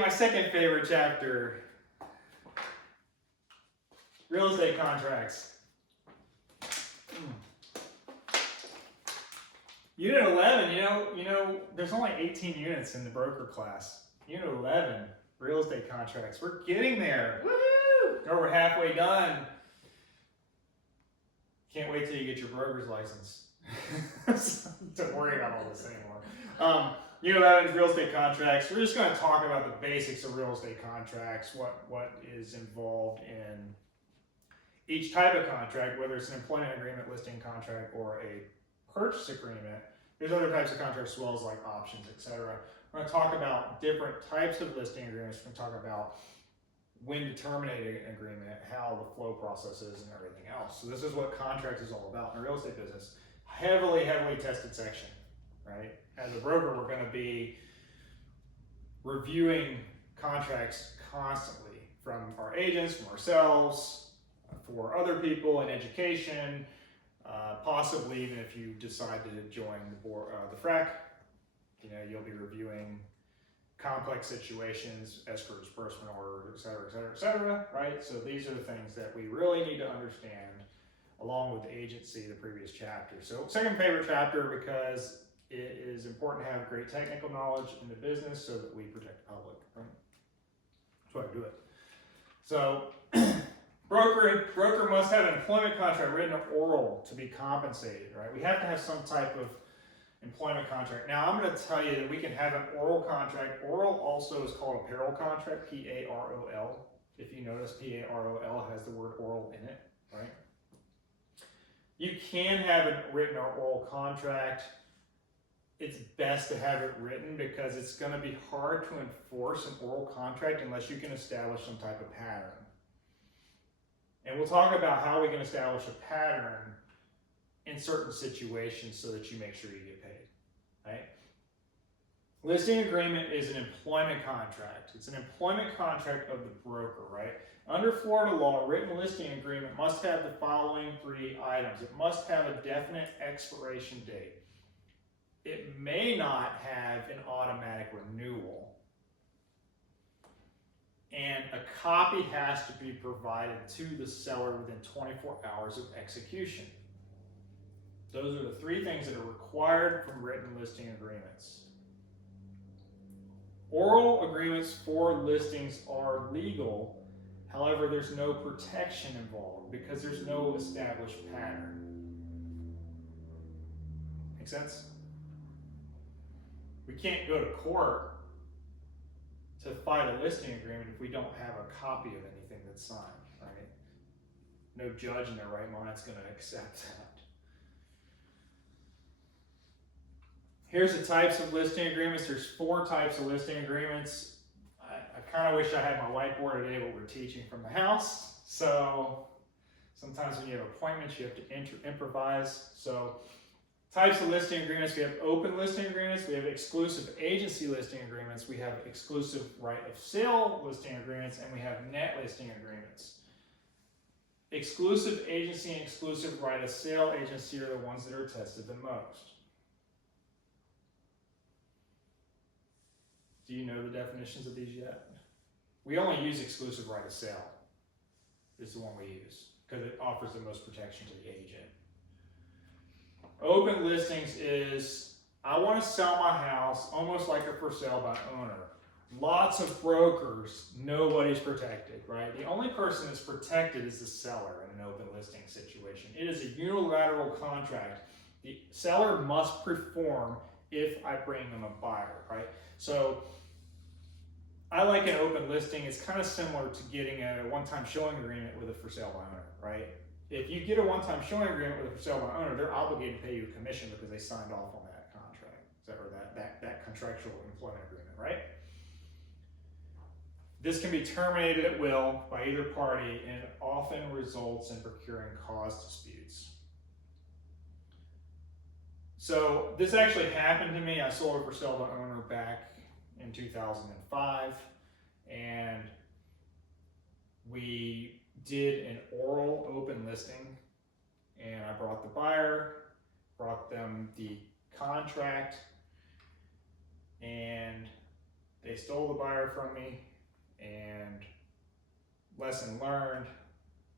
my second favorite chapter, real estate contracts. Unit 11, you know, there's only 18 units in the broker class. Unit 11, real estate contracts. We're getting there. Woohoo! Or we're halfway done. Can't wait till you get your broker's license. Don't worry about all this anymore. Unit 11 is real estate contracts. We're just going to talk about the basics of real estate contracts, what is involved in each type of contract, whether it's an employment agreement, listing contract, or a purchase agreement. There's other types of contracts as well, as like options, etc. We're going to talk about different types of listing agreements. We're going to talk about when to terminate an agreement, how the flow process is, and everything else. So this is what contracts is all about in the real estate business. Heavily tested section, right? As a broker, we're going to be reviewing contracts constantly from our agents, from ourselves, for other people in education, possibly even if you decide to join the board, the FRAC, you know, you'll be reviewing complex situations, escrow disbursement orders, et cetera, et cetera, et cetera, right? So these are the things that we really need to understand along with the agency, the previous chapter. So second favorite chapter because it is important to have great technical knowledge in the business so that we protect the public, right? That's why I do it. So broker must have an employment contract written or oral to be compensated, right? We have to have some type of employment contract. Now I'm going to tell you that we can have an oral contract. Oral also is called a parole contract, P-A-R-O-L. If you notice, P-A-R-O-L has the word oral in it, right? You can have a written or oral contract. It's best to have it written because it's going to be hard to enforce an oral contract unless you can establish some type of pattern. And we'll talk about how we can establish a pattern in certain situations so that you make sure you get paid, right? Listing agreement is an employment contract. It's an employment contract of the broker, right? Under Florida law, a written listing agreement must have the following three items. It must have a definite expiration date. It may not have an automatic renewal. And a copy has to be provided to the seller within 24 hours of execution. Those are the three things that are required from written listing agreements. Oral agreements for listings are legal. However, there's no protection involved because there's no established pattern. Make sense? We can't go to court to fight a listing agreement if we don't have a copy of anything that's signed, right? No judge in their right mind is going to accept that. Here's the types of listing agreements. There's 4 types of listing agreements. I kind of wish I had my whiteboard today, but we're teaching from the house. So sometimes when you have appointments, you have to improvise. So types of listing agreements, we have open listing agreements, we have exclusive agency listing agreements, we have exclusive right of sale listing agreements, and we have net listing agreements. Exclusive agency and exclusive right of sale agency are the ones that are tested the most. Do you know the definitions of these yet? We only use exclusive right of sale. Is the one we use because it offers the most protection to the agent. Open listings is, I want to sell my house almost like a for sale by owner. Lots of brokers, nobody's protected, right? The only person that's protected is the seller in an open listing situation. It is a unilateral contract. The seller must perform if I bring them a buyer, right? So I like an open listing. It's kind of similar to getting a one-time showing agreement with a for sale by owner, right? If you get a one-time showing agreement with a for sale by owner, they're obligated to pay you a commission because they signed off on that contract, or that contractual employment agreement, right? This can be terminated at will by either party, and it often results in procuring cause disputes. So this actually happened to me. I sold a for sale by owner back in 2005, and we did an oral open listing, and I brought the buyer, brought them the contract, and they stole the buyer from me, and lesson learned,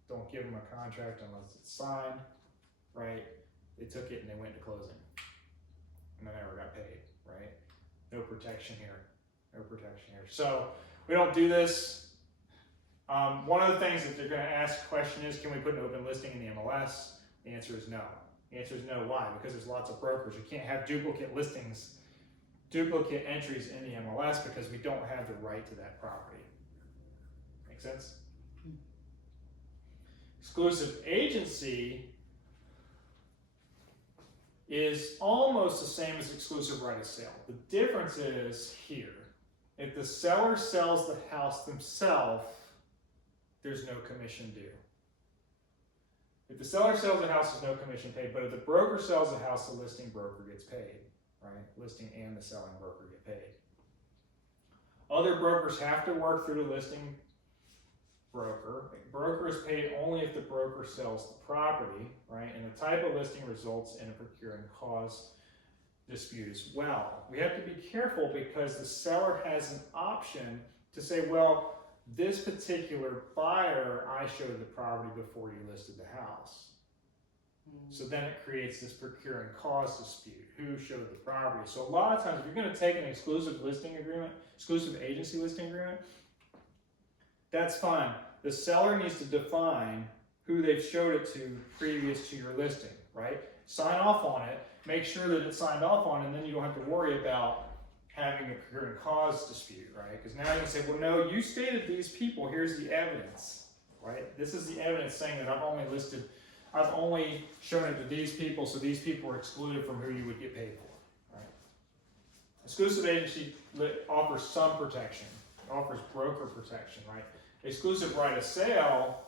don't give them a contract unless it's signed, right? They took it and they went to closing, and they never got paid, right? No protection here, no protection here. So we don't do this. One of the things that they're gonna ask question is, can we put an open listing in the MLS? The answer is no. The answer is no. Why? Because there's lots of brokers. You can't have duplicate listings, duplicate entries in the MLS because we don't have the right to that property. Make sense? Exclusive agency is almost the same as exclusive right of sale. The difference is here, if the seller sells the house themselves, there's no commission due. If the seller sells the house, there's no commission paid, but if the broker sells the house, the listing broker gets paid, right? Listing and the selling broker get paid. Other brokers have to work through the listing broker. A broker is paid only if the broker sells the property, right? And the type of listing results in a procuring cause dispute as well. We have to be careful because the seller has an option to say, well, this particular buyer, I showed the property before you listed the house. So then it creates this procuring cause dispute. Who showed the property? So a lot of times, if you're going to take an exclusive listing agreement, exclusive agency listing agreement, that's fine. The seller needs to define who they've showed it to previous to your listing, right? Sign off on it, make sure that it's signed off on, and then you don't have to worry about having a procuring cause dispute, right? Because now you can say, well, no, you stated these people, here's the evidence, right? This is the evidence saying that I've only shown it to these people, so these people are excluded from who you would get paid for, right? Exclusive agency offers some protection. It offers broker protection, right? Exclusive right of sale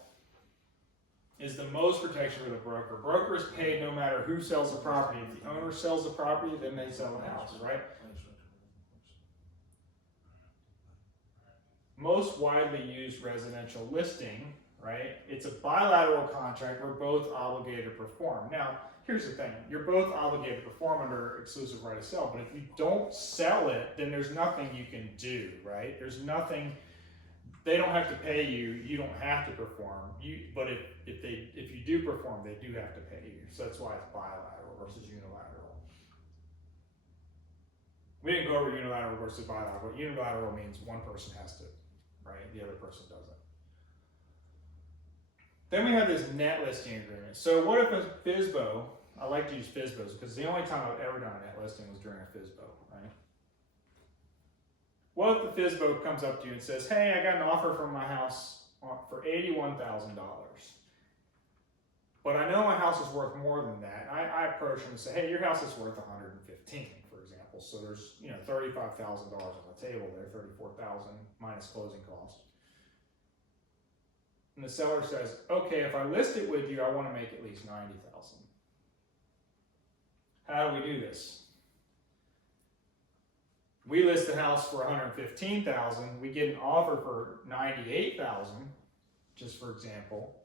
is the most protection for the broker. Broker is paid no matter who sells the property. If the owner sells the property, then they sell the house, right? Most widely used residential listing, right? It's a bilateral contract where both obligated to perform. Now, here's the thing. You're both obligated to perform under exclusive right of sale, but if you don't sell it, then there's nothing you can do, right? There's nothing, they don't have to pay you, you don't have to perform. But if you do perform, they do have to pay you. So that's why it's bilateral versus unilateral. We didn't go over unilateral versus bilateral. Unilateral means one person has to, right? The other person doesn't. Then we have this net listing agreement. So what if a FSBO, I like to use FSBOs because the only time I've ever done a net listing was during a FSBO, right? What if the FSBO comes up to you and says, hey, I got an offer from my house for $81,000. But I know my house is worth more than that. I approach them and say, hey, your house is worth $115,000, for example. So there's $35,000 on the table there, $34,000 minus closing costs. And the seller says, okay, if I list it with you, I want to make at least $90,000. How do we do this? We list the house for $115,000. We get an offer for $98,000, just for example.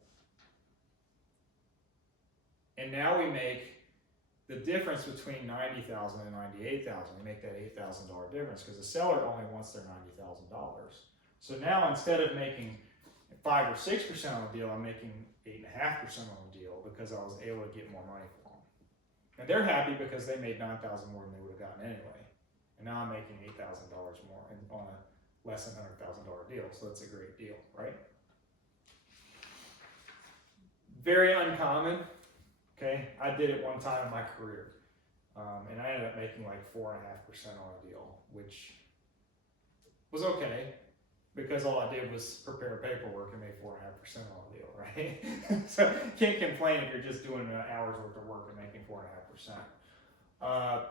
And now we make the difference between $90,000 and $98,000. We make that $8,000 difference because the seller only wants their $90,000. So now instead of making 5 or 6% on the deal, I'm making 8.5% on the deal because I was able to get more money for them. And they're happy because they made $9,000 more than they would have gotten anyway. And now I'm making $8,000 more on a less than $100,000 deal. So that's a great deal, right? Very uncommon. Okay, I did it one time in my career, and I ended up making like 4.5% on a deal, which was okay because all I did was prepare paperwork and make 4.5% on a deal, right? So can't complain if you're just doing an hour's worth of work and making 4.5%.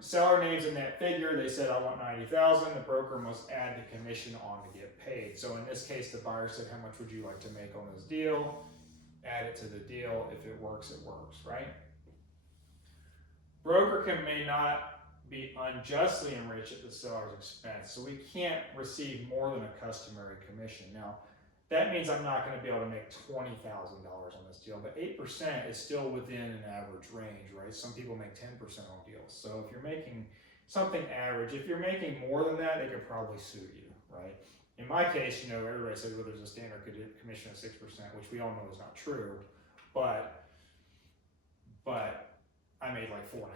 Seller names in that figure. They said I want $90,000. The broker must add the commission on to get paid. So in this case, the buyer said, how much would you like to make on this deal? Add it to the deal. If it works, right? Broker may not be unjustly enriched at the seller's expense, so we can't receive more than a customary commission. Now, that means I'm not going to be able to make $20,000 on this deal, but 8% is still within an average range, right? Some people make 10% on deals. So if you're making something average. If you're making more than that, they could probably sue you, right? In my case, everybody says, well, there's a standard commission of 6%, which we all know is not true, but I made like 4.5,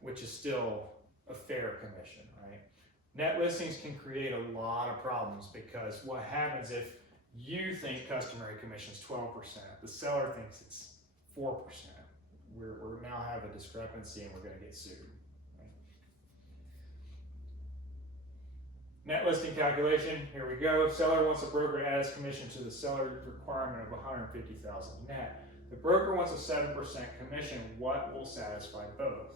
which is still a fair commission, right? Net listings can create a lot of problems because what happens if you think customary commission is 12%, the seller thinks it's 4%. We're now have a discrepancy and we're going to get sued. Net listing calculation, here we go. Seller wants a broker to add his commission to the seller requirement of $150,000 net. The broker wants a 7% commission. What will satisfy both?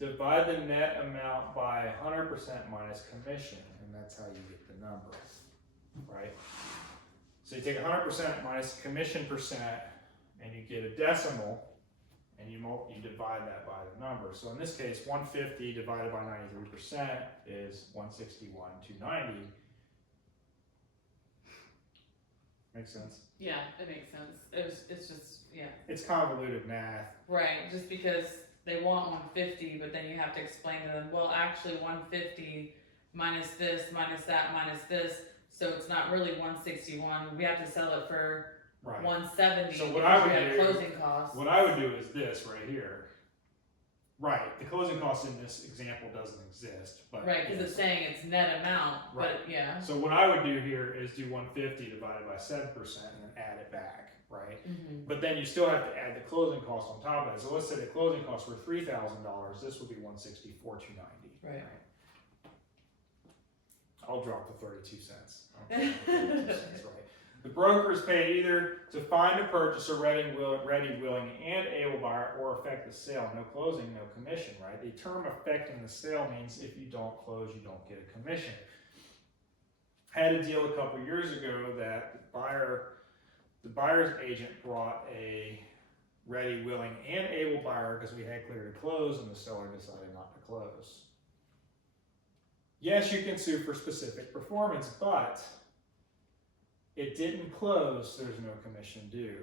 Divide the net amount by 100% minus commission, and that's how you get the number, right? So you take 100% minus commission percent, and you get a decimal, and you divide that by the number. So in this case, 150 divided by 93% is 161,290. Makes sense? Yeah, it makes sense. It's just, yeah. It's convoluted math. Right, just because they want 150, but then you have to explain to them, well, actually 150 minus this, minus that, minus this, so it's not really 161. We have to sell it for Right. 170 So what because I would we have do- closing costs. What I would do is this right here. Right, the closing cost in this example doesn't exist, but Right, because it's saying it's net amount, Right. but yeah. So what I would do here is do 150 divided by 7% and then add it back, right? Mm-hmm. But then you still have to add the closing cost on top of it. So let's say the closing costs were $3,000. This would be 164,290. Right. I'll drop the 32 cents. Okay, 32 cents, right. The broker is paid either to find a purchaser ready, willing, and able buyer, or effect the sale. No closing, no commission, right? The term effecting the sale means if you don't close, you don't get a commission. Had a deal a couple years ago that the buyer's agent brought a ready, willing, and able buyer because we had clear to close, and the seller decided not to close. Yes, you can sue for specific performance, but it didn't close, there's no commission due,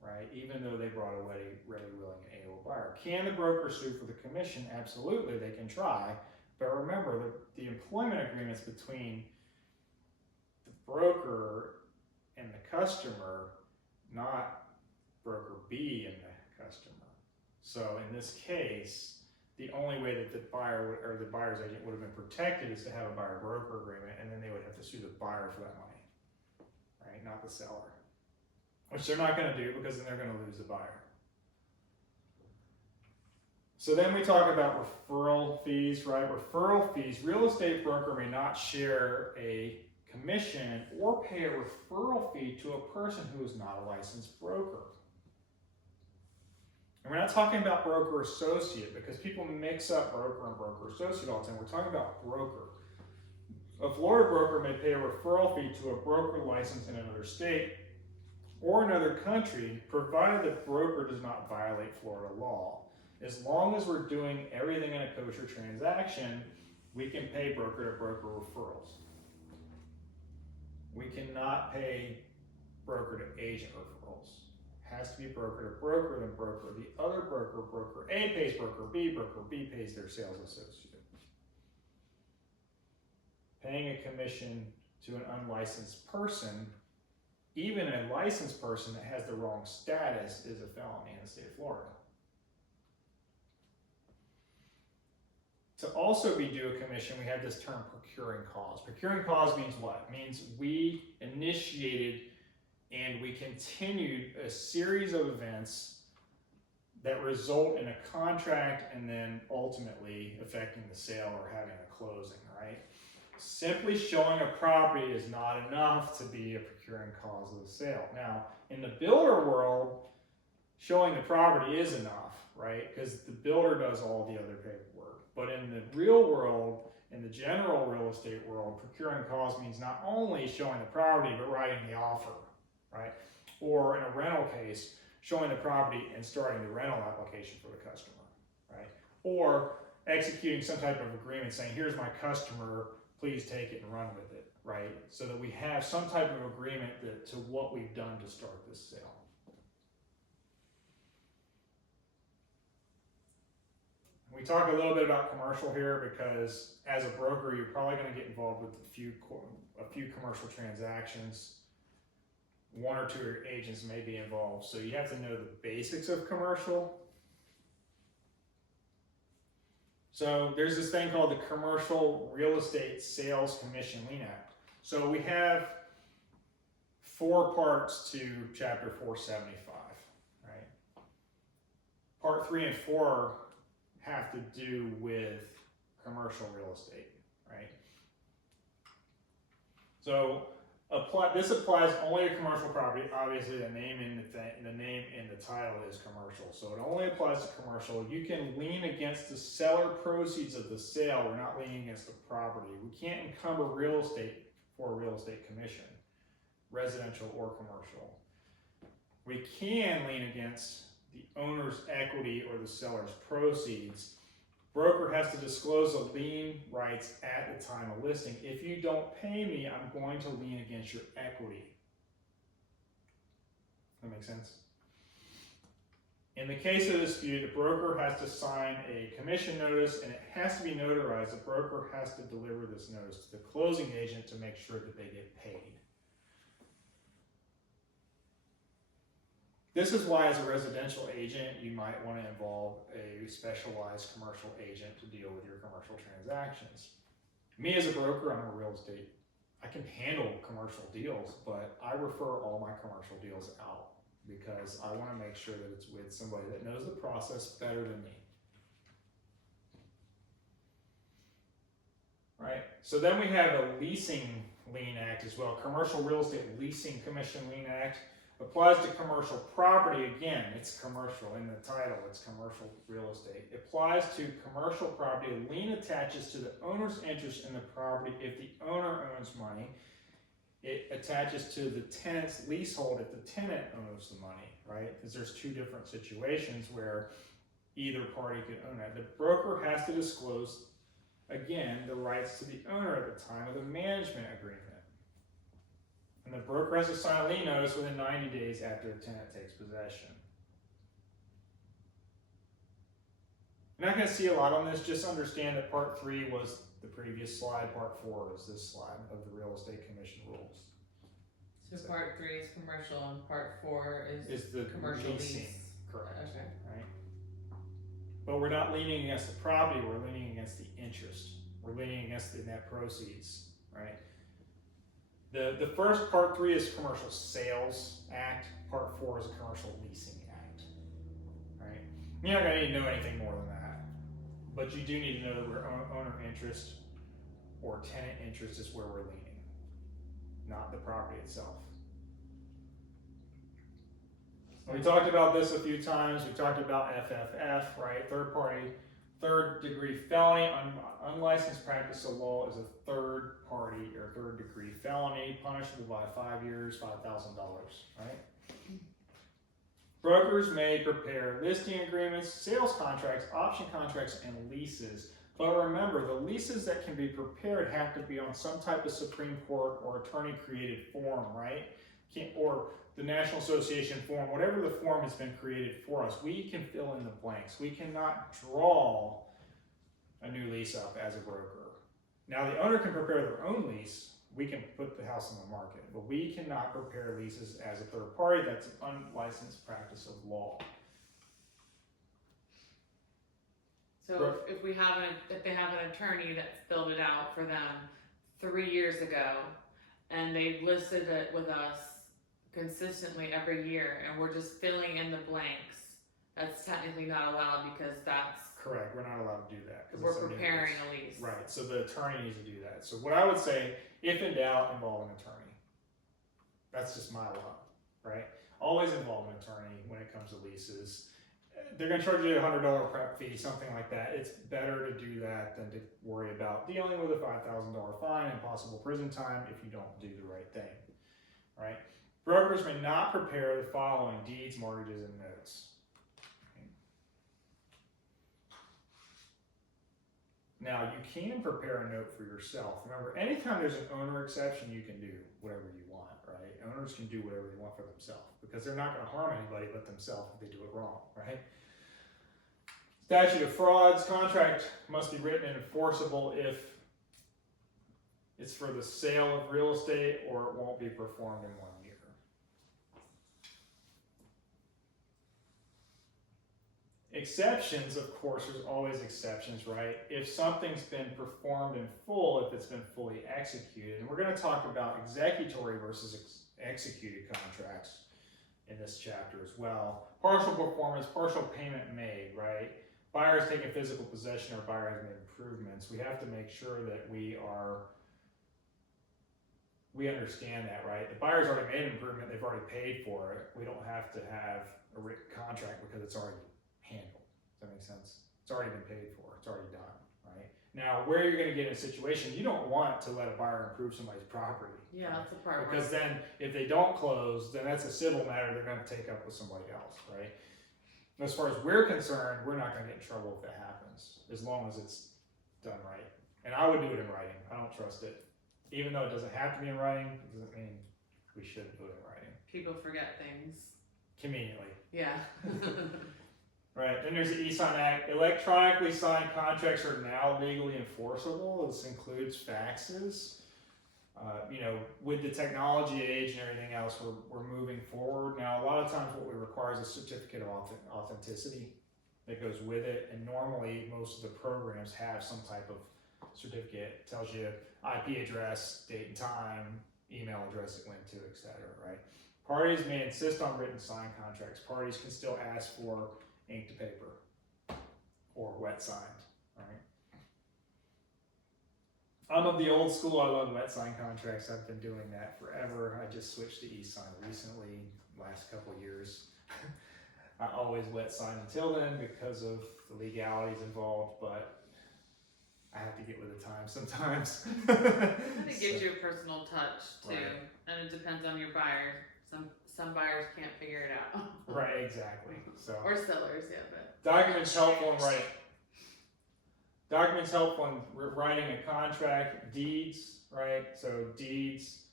right? Even though they brought a ready, willing, and able buyer. Can the broker sue for the commission? Absolutely, they can try. But remember, the employment agreements between the broker and the customer, not broker B and the customer. So in this case, the only way that the buyer would, or the buyer's agent would have been protected is to have a buyer-broker agreement, and then they would have to sue the buyer for that money, right? Not the seller, which they're not going to do because then they're going to lose the buyer. So then we talk about referral fees, right? Referral fees. Real estate broker may not share a commission or pay a referral fee to a person who is not a licensed broker. And we're not talking about broker associate because people mix up broker and broker associate all the time. We're talking about broker. A Florida broker may pay a referral fee to a broker licensed in another state or another country, provided the broker does not violate Florida law. As long as we're doing everything in a kosher transaction, we can pay broker to broker referrals. We cannot pay broker to agent referrals. Has to be broker to broker, then broker the other broker. Broker A pays broker B pays their sales associate. Paying a commission to an unlicensed person, even a licensed person that has the wrong status, is a felony in the state of Florida. To also be due a commission, we have this term procuring cause. Procuring cause means what? It means we initiated and we continued a series of events that result in a contract and then ultimately affecting the sale or having a closing, right? Simply showing a property is not enough to be a procuring cause of the sale. Now, in the builder world, showing the property is enough, right? Because the builder does all the other paperwork. But in the real world, in the general real estate world, procuring cause means not only showing the property, but writing the offer, right? Or in a rental case, showing the property and starting the rental application for the customer, right? Or executing some type of agreement saying, here's my customer, please take it and run with it, right? So that we have some type of agreement to what we've done to start this sale. We talk a little bit about commercial here because as a broker, you're probably going to get involved with a few commercial transactions. One or two of your agents may be involved, so you have to know the basics of commercial. So there's this thing called the Commercial Real Estate Sales Commission Lien Act. So we have 4 parts to Chapter 475, right? Part 3 and 4 have to do with commercial real estate, right? So this applies only to commercial property. Obviously, the name in the title is commercial, so it only applies to commercial. You can lien against the seller proceeds of the sale. We're not leaning against the property. We can't encumber real estate for a real estate commission, residential or commercial. We can lien against the owner's equity or the seller's proceeds. Broker has to disclose the lien rights at the time of listing. If you don't pay me, I'm going to lien against your equity. That makes sense? In the case of dispute, the broker has to sign a commission notice and it has to be notarized. The broker has to deliver this notice to the closing agent to make sure that they get paid. This is why, as a residential agent, you might want to involve a specialized commercial agent to deal with your commercial transactions. Me, as a broker, I'm a real estate. I can handle commercial deals, but I refer all my commercial deals out because I want to make sure that it's with somebody that knows the process better than me. Right? So then we have a Leasing Lien Act as well. Commercial Real Estate Leasing Commission Lien Act. Applies to commercial property. Again, it's commercial in the title, it's commercial real estate. It applies to commercial property. A lien attaches to the owner's interest in the property if the owner owns money. It attaches to the tenant's leasehold if the tenant owns the money, right? Because there's 2 different situations where either party could own it. The broker has to disclose, again, the rights to the owner at the time of the management agreement. And the broker has to sign a lien notice within 90 days after the tenant takes possession. You're not going to see a lot on this. Just understand that part 3 was the previous slide. Part 4 is this slide of the real estate commission rules. So part 3 is commercial and part 4 is the commercial leasing. lease. Correct. Okay. Right. But we're not leaning against the property. We're leaning against the interest. We're leaning against the net proceeds. Right. The first part 3 is Commercial Sales Act. Part 4 is a Commercial Leasing Act. Right? You're not going to need to know anything more than that. But you do need to know that we're owner interest or tenant interest is where we're leaning, not the property itself. We talked about this a few times. We talked about FFF, right? Third degree felony, unlicensed practice of law is a third party or third degree felony, punishable by 5 years, $5,000, right? Brokers may prepare listing agreements, sales contracts, option contracts, and leases. But remember, the leases that can be prepared have to be on some type of Supreme Court or attorney-created form, right? Or the National Association form, whatever the form has been created for us, we can fill in the blanks. We cannot draw a new lease up as a broker. Now, the owner can prepare their own lease. We can put the house on the market, but we cannot prepare leases as a third party. That's an unlicensed practice of law. So if they have an attorney that filled it out for them 3 years ago, and they've listed it with us consistently every year, and we're just filling in the blanks, that's technically not allowed because that's correct. We're not allowed to do that because we're preparing a lease. Right. So the attorney needs to do that. So what I would say, if in doubt, involve an attorney. That's just my law, right? Always involve an attorney when it comes to leases. They're going to charge you a $100 prep fee, something like that. It's better to do that than to worry about dealing with a $5,000 fine and possible prison time if you don't do the right thing, right? Brokers may not prepare the following: deeds, mortgages, and notes. Now, you can prepare a note for yourself. Remember, anytime there's an owner exception, you can do whatever you want, right? Owners can do whatever they want for themselves because they're not going to harm anybody but themselves if they do it wrong, right? Statute of frauds, contract must be written and enforceable if it's for the sale of real estate or it won't be performed in 1 year. Exceptions, of course, there's always exceptions, right? If something's been performed in full, if it's been fully executed, and we're going to talk about executory versus executed contracts in this chapter as well. Partial performance, partial payment made, right? Buyer's taking physical possession or buyer has made improvements. We have to make sure that we understand that, right? The buyer's already made an improvement, they've already paid for it. We don't have to have a written contract because it's already handled. Does that make sense? It's already been paid for, it's already done, right? Now, where you're gonna get in a situation, you don't want to let a buyer improve somebody's property. Yeah, that's the part Because then, if they don't close, then that's a civil matter they're gonna take up with somebody else, right? As far as we're concerned, we're not gonna get in trouble if that happens, as long as it's done right. And I would do it in writing, I don't trust it. Even though it doesn't have to be in writing, it doesn't mean we shouldn't do it in writing. people forget things. Conveniently. Yeah. Right, then there's the e-sign act. Electronically signed contracts are now legally enforceable. This includes faxes. With the technology age and everything else, we're moving forward. Now, a lot of times what we require is a certificate of authenticity that goes with it. And normally, most of the programs have some type of certificate. It tells you IP address, date and time, email address it went to, etc. Right? Parties may insist on written signed contracts. Parties can still ask for ink to paper or wet signed, right? I'm of the old school, I love wet signed contracts. I've been doing that forever. I just switched to e-sign recently, last couple of years. I always wet sign until then because of the legalities involved, but I have to get with the times sometimes. It gives you a personal touch too, Right. and it depends on your buyer. Some buyers can't figure it out. Right, exactly. So Or sellers, yeah, but. documents helpful in writing. Documents helpful in writing a contract. Deeds, right? So deeds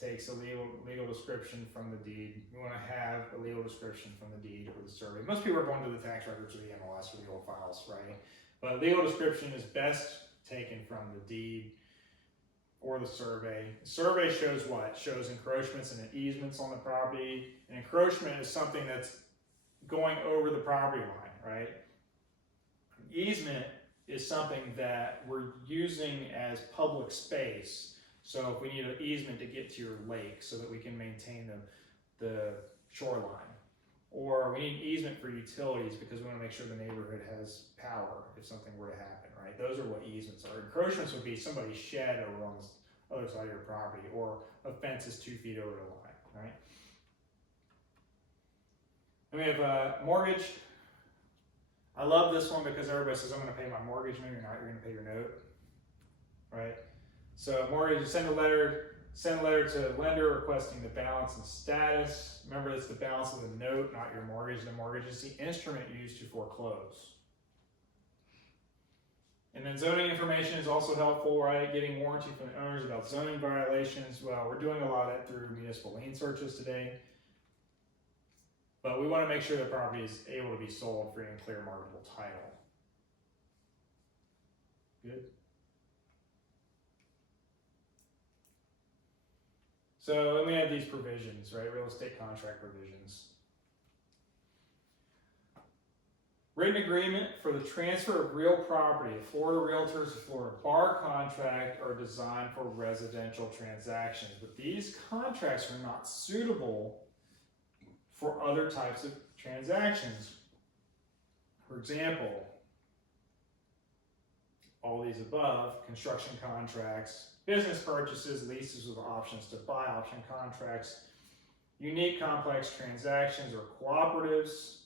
takes a legal description from the deed. You want to have a legal description from the deed or the survey. Most people are going to the tax records or the MLS or the old files, right? But legal description is best taken from the deed or the survey. The survey shows what? Shows encroachments and easements on the property. An encroachment is something that's going over the property line, right? An easement is something that we're using as public space. So if we need an easement to get to your lake so that we can maintain the shoreline. Or we need easement for utilities because we want to make sure the neighborhood has power if something were to happen, right? Those are what easements are. Encroachments would be somebody's shed over on the other side of your property, or a fence is 2 feet over the line, right? And we have a mortgage. I love this one because everybody says, I'm going to pay my mortgage. No, you're not. You're going to pay your note, right? So mortgage, send a letter to lender requesting the balance and status. Remember, it's the balance of the note, not your mortgage. The mortgage is the instrument used to foreclose. And then zoning information is also helpful, right? Getting warranty from the owners about zoning violations. Well, we're doing a lot of that through municipal lien searches today. But we want to make sure the property is able to be sold free and clear marketable title. Good. So then we have these provisions, right? Real estate contract provisions. Written agreement for the transfer of real property. Florida Realtors, Florida Bar contract are designed for residential transactions, but these contracts are not suitable for other types of transactions. For example, all these above, construction contracts, business purchases, leases with options to buy, option contracts, unique complex transactions or cooperatives,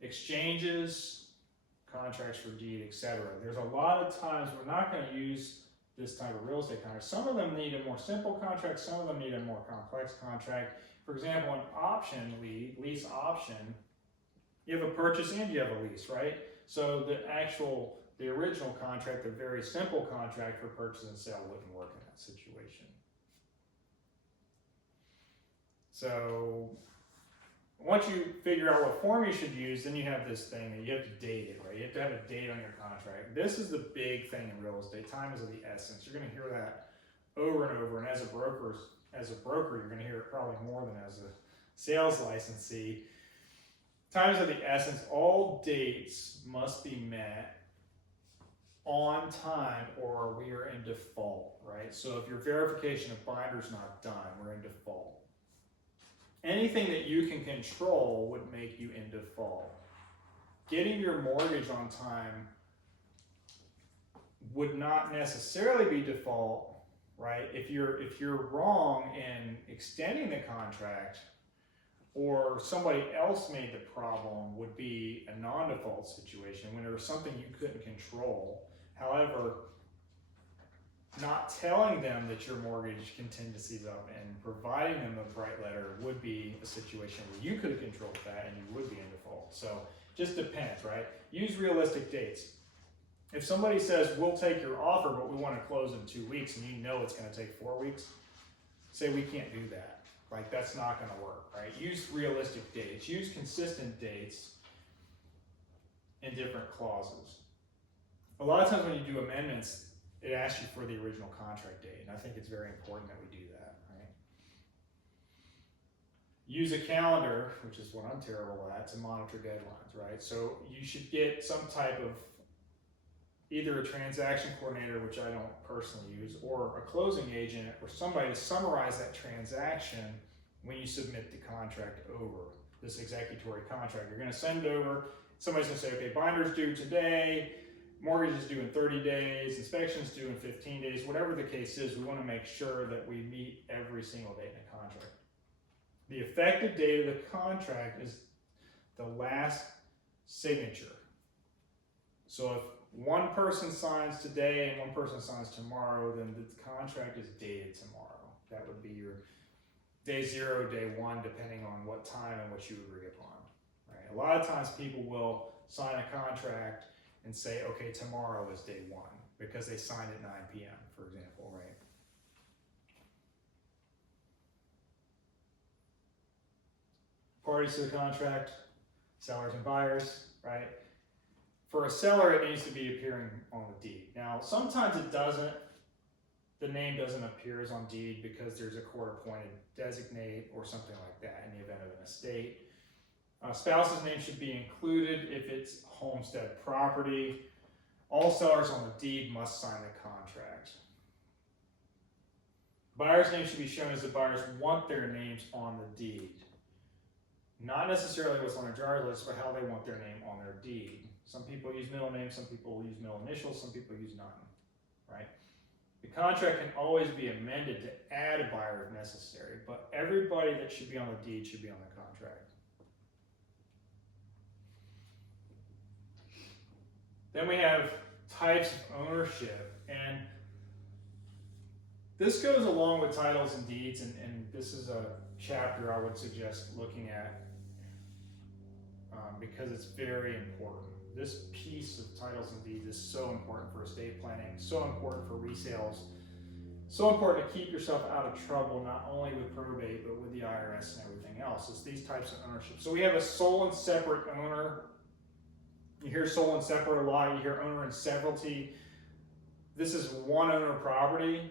exchanges, contracts for deed, etc. There's a lot of times we're not going to use this type of real estate contract. Some of them need a more simple contract, some of them need a more complex contract. For example, an option lease option, you have a purchase and you have a lease, right? So the original contract, the very simple contract for purchase and sale wouldn't work in that situation. So once you figure out what form you should use, then you have this thing that you have to date it, right? You have to have a date on your contract. This is the big thing in real estate. Time is of the essence. You're going to hear that over and over. And as a broker, you're going to hear it probably more than as a sales licensee. Time is of the essence. All dates must be met on time or we are in default, right? So if your verification of binder is not done, we're in default. Anything that you can control would make you in default. Getting your mortgage on time would not necessarily be default, right? If you're wrong in extending the contract, or somebody else made the problem, would be a non-default situation when there was something you couldn't control. However, not telling them that your mortgage contingency's up and providing them a bright letter would be a situation where you could have controlled that and you would be in default. So just depends, right? Use realistic dates. If somebody says, we'll take your offer, but we want to close in 2 weeks, and you know it's going to take 4 weeks, say we can't do that. Like, that's not going to work, right? Use realistic dates. Use consistent dates in different clauses. A lot of times when you do amendments, it asks you for the original contract date, and I think it's very important that we do that, right? Use a calendar, which is what I'm terrible at, to monitor deadlines, right? So you should get some type of either a transaction coordinator, which I don't personally use, or a closing agent, or somebody to summarize that transaction when you submit the contract over, this executory contract. You're gonna send it over, somebody's gonna say, okay, binder's due today, mortgage is due in 30 days, inspection's due in 15 days, whatever the case is, we wanna make sure that we meet every single date in the contract. The effective date of the contract is the last signature. So if one person signs today and one person signs tomorrow, then the contract is dated tomorrow. That would be your day 0, day 1, depending on what time and what you agree upon. Right? A lot of times people will sign a contract and say, okay, tomorrow is day 1, because they signed at 9 p.m., for example, right? Parties to the contract, sellers and buyers, right? For a seller, it needs to be appearing on the deed. Now, sometimes it doesn't. The name doesn't appear as on deed because there's a court-appointed designate or something like that in the event of an estate. Spouse's name should be included if it's homestead property. All sellers on the deed must sign the contract. Buyer's name should be shown as the buyers want their names on the deed. Not necessarily what's on their driver's list, but how they want their name on their deed. Some people use middle names, some people use middle initials, some people use none, right? The contract can always be amended to add a buyer if necessary, but everybody that should be on the deed should be on the contract. Then we have types of ownership, and this goes along with titles and deeds, and this is a chapter I would suggest looking at because it's very important. This piece of titles and deeds is so important for estate planning, so important for resales, so important to keep yourself out of trouble, not only with probate, but with the IRS and everything else. It's these types of ownership. So we have a sole and separate owner. You hear sole and separate a lot. You hear owner and severalty. This is one owner property.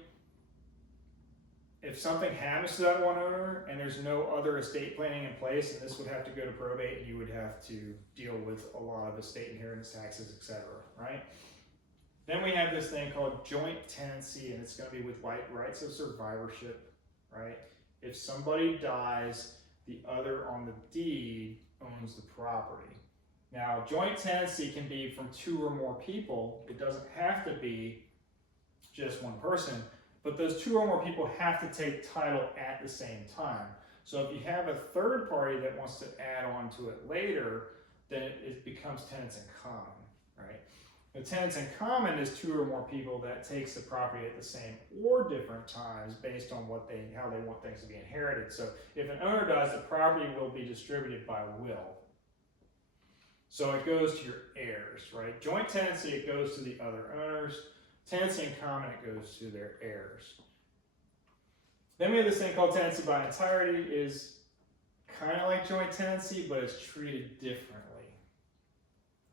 If something happens to that one owner and there's no other estate planning in place, and this would have to go to probate, and you would have to deal with a lot of estate inheritance taxes, etc., right? Then we have this thing called joint tenancy, and it's going to be with rights of survivorship, right? If somebody dies, the other on the deed owns the property. Now, joint tenancy can be from 2 or more people. It doesn't have to be just one person. But those 2 or more people have to take title at the same time. So if you have a third party that wants to add on to it later, then it becomes tenants in common, right? The tenants in common is 2 or more people that takes the property at the same or different times based on how they want things to be inherited. So if an owner dies, the property will be distributed by will. So it goes to your heirs, right? Joint tenancy, it goes to the other owners. Tenancy in common, it goes to their heirs. Then we have this thing called tenancy by entirety. Is kind of like joint tenancy, but it's treated differently.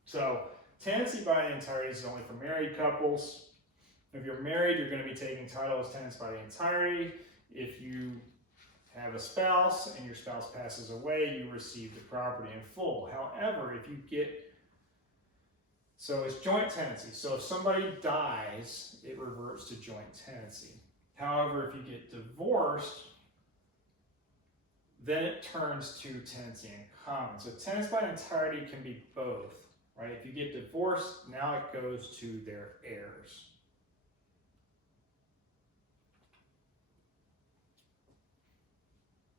So tenancy by the entirety is only for married couples. If you're married, you're going to be taking title as tenants by the entirety. If you have a spouse and your spouse passes away, you receive the property in full. However, if you get, so it's joint tenancy. So if somebody dies, it reverts to joint tenancy. However, if you get divorced, then it turns to tenancy in common. So tenants by entirety can be both, right? If you get divorced, now it goes to their heirs.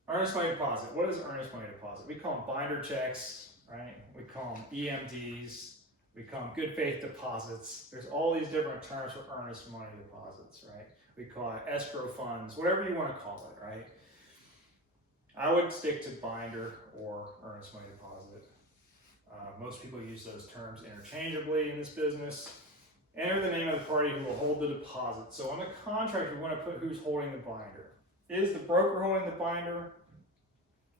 Earnest money deposit. What is earnest money deposit? We call them binder checks, right? We call them EMDs. We call them good faith deposits. There's all these different terms for earnest money deposits, right? We call it escrow funds, whatever you want to call it, right? I would stick to binder or earnest money deposit. Most people use those terms interchangeably in this business. Enter the name of the party who will hold the deposit. So on the contract, we want to put who's holding the binder. Is the broker holding the binder?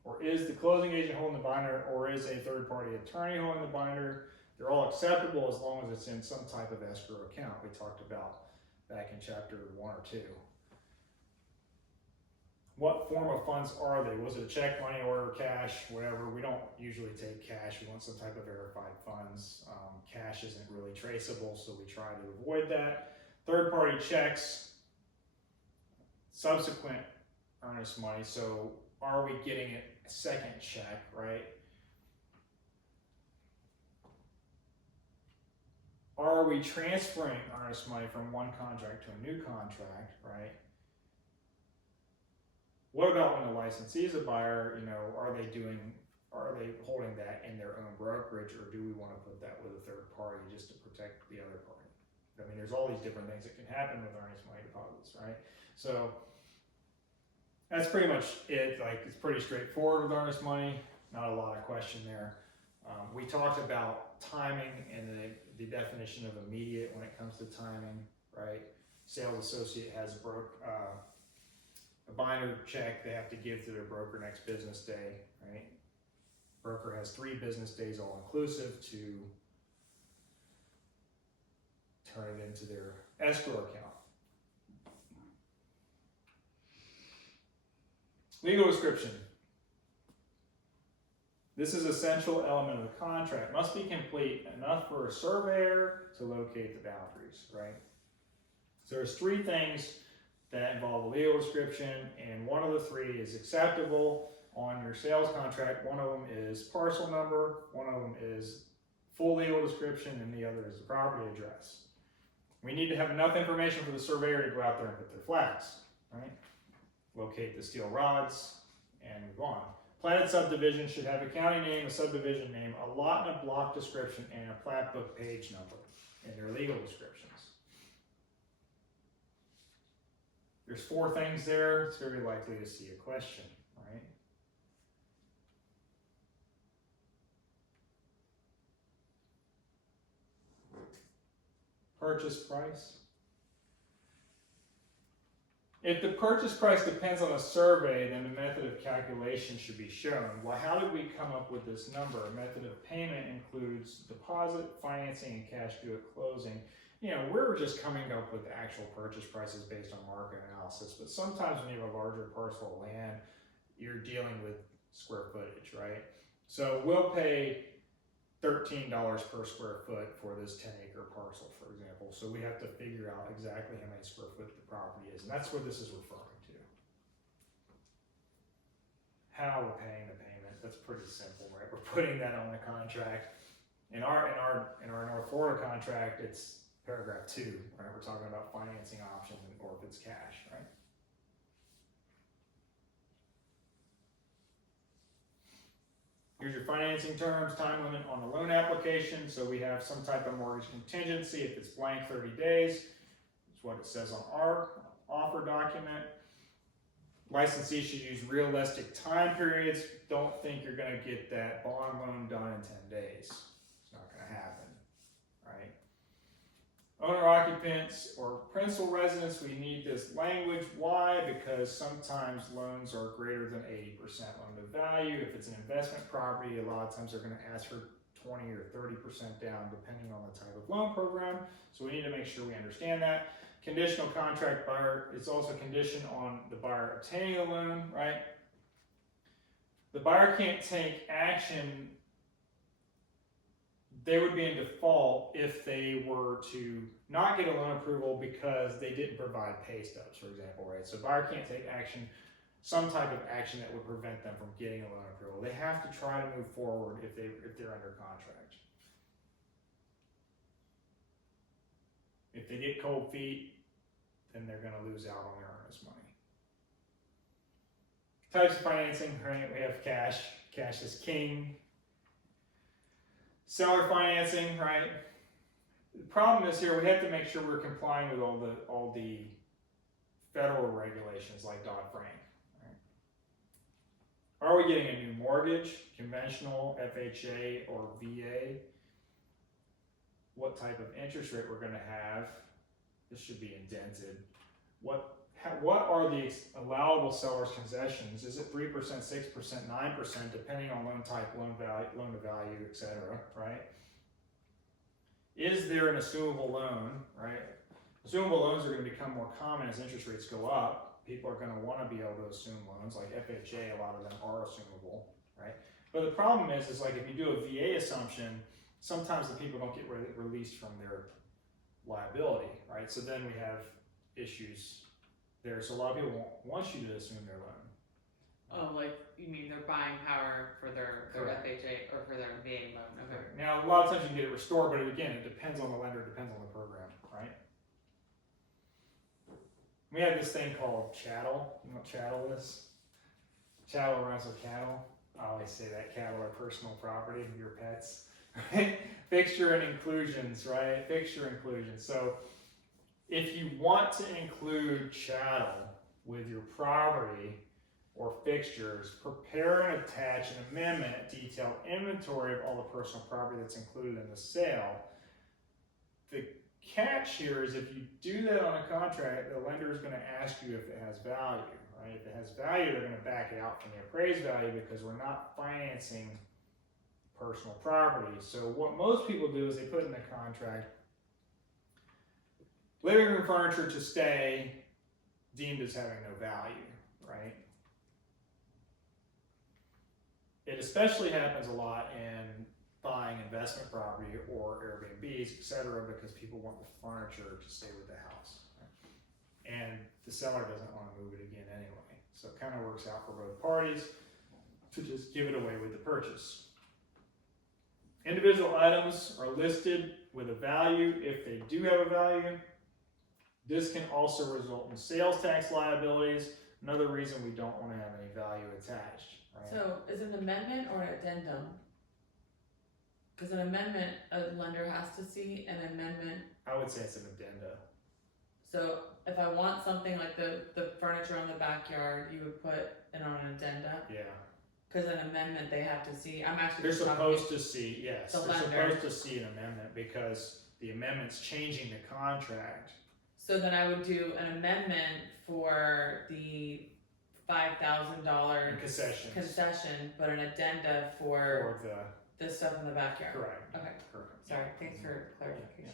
Or is the closing agent holding the binder? Or is a third-party attorney holding the binder? They're all acceptable as long as it's in some type of escrow account we talked about back in chapter 1 or 2. What form of funds are they? Was it a check, money order, cash, whatever? We don't usually take cash. We want some type of verified funds. Cash isn't really traceable, so we try to avoid that. Third-party checks, subsequent earnest money. So are we getting a second check, right? Are we transferring earnest money from one contract to a new contract, right? What about when the licensee is a buyer? Are they holding that in their own brokerage, or do we want to put that with a third party just to protect the other party? I mean, there's all these different things that can happen with earnest money deposits, right? So that's pretty much it. Like, it's pretty straightforward with earnest money. Not a lot of question there. We talked about timing and the definition of immediate when it comes to timing, right? Sales associate has a binder check they have to give to their broker next business day, right? Broker has 3 business days all inclusive to turn it into their escrow account. Legal description. This is an essential element of the contract. Must be complete enough for a surveyor to locate the boundaries, right? So there's 3 things that involve a legal description, and one of the 3 is acceptable on your sales contract. One of them is parcel number, one of them is full legal description, and the other is the property address. We need to have enough information for the surveyor to go out there and put their flags, right? Locate the steel rods and move on. Platted subdivision should have a county name, a subdivision name, a lot and a block description, and a plat book page number in their legal descriptions. There's 4 things there. It's very likely to see a question, right? Purchase price. If the purchase price depends on a survey, then the method of calculation should be shown. Well, how did we come up with this number? A method of payment includes deposit, financing, and cash due at closing. We're just coming up with actual purchase prices based on market analysis, but sometimes when you have a larger parcel of land, you're dealing with square footage, right? So we'll pay $13 per square foot for this 10-acre parcel, for example. So we have to figure out exactly how many square foot the property is, and that's what this is referring to. How we're paying the payment, that's pretty simple, right? We're putting that on the contract. In our North Florida contract, it's paragraph 2, right? We're talking about financing options or if it's cash, right? Here's your financing terms, time limit on the loan application. So we have some type of mortgage contingency. If it's blank, 30 days. That's what it says on our offer document. Licensee should use realistic time periods. Don't think you're going to get that bond loan done in 10 days. It's not going to happen, right? Owner occupant occupants or principal residents, we need this language. Why? Because sometimes loans are greater than 80% loan to value. If it's an investment property, a lot of times they're going to ask for 20 or 30% down depending on the type of loan program. So we need to make sure we understand that. Conditional contract buyer is also conditioned on the buyer obtaining a loan, right? The buyer can't take action. They would be in default if they were to not get a loan approval because they didn't provide pay stubs, for example, right? So buyer can't take action, some type of action that would prevent them from getting a loan approval. They have to try to move forward if they're under contract. If they get cold feet, then they're going to lose out on their earnest money. Types of financing, right? We have cash. Cash is king. Seller financing, right? The problem is here we have to make sure we're complying with all the federal regulations like Dodd-Frank. Right? Are we getting a new mortgage, conventional, FHA, or VA? What type of interest rate we're going to have? This should be indented. What are the allowable seller's concessions? Is it 3%, 6%, 9%, depending on loan type, loan to value, etc., right? Is there an assumable loan, right? Assumable loans are going to become more common as interest rates go up. People are going to want to be able to assume loans, like FHA, a lot of them are assumable, right? But the problem is like if you do a VA assumption, sometimes the people don't get released from their liability, right? So then we have issues there. So a lot of people want you to assume their loan. Oh, like you mean their buying power for their FHA or for their VA loan? Okay. Now, a lot of times you can get it restored, but again, it depends on the lender, it depends on the program, right? We have this thing called chattel. You know what chattel is? Chattel runs with cattle. I always say that cattle are personal property, your pets, right? Fixture and inclusions, right? Fixture inclusions. So if you want to include chattel with your property or fixtures, prepare and attach an amendment, detailed inventory of all the personal property that's included in the sale. The catch here is if you do that on a contract, the lender is going to ask you if it has value, right? If it has value, they're going to back it out from the appraised value because we're not financing personal property. So what most people do is they put in the contract, living room furniture to stay deemed as having no value, right? It especially happens a lot in buying investment property or Airbnbs, etc., because people want the furniture to stay with the house. Right? And the seller doesn't want to move it again anyway. So it kind of works out for both parties to just give it away with the purchase. Individual items are listed with a value if they do have a value. This can also result in sales tax liabilities. Another reason we don't want to have any value attached. Right? So is it an amendment or an addendum? Because an amendment a lender has to see, an amendment. I would say it's an addenda. So if I want something like the furniture on the backyard, you would put it on an addenda? Yeah. Because an amendment they have to see. I'm actually They're just supposed to see, yes. the They're lender. supposed to see an amendment because the amendment's changing the contract. So then I would do an amendment for the $5,000 Concessions. but an addenda for the the stuff in the backyard. correct. Okay. Correct. Sorry, thanks for clarification.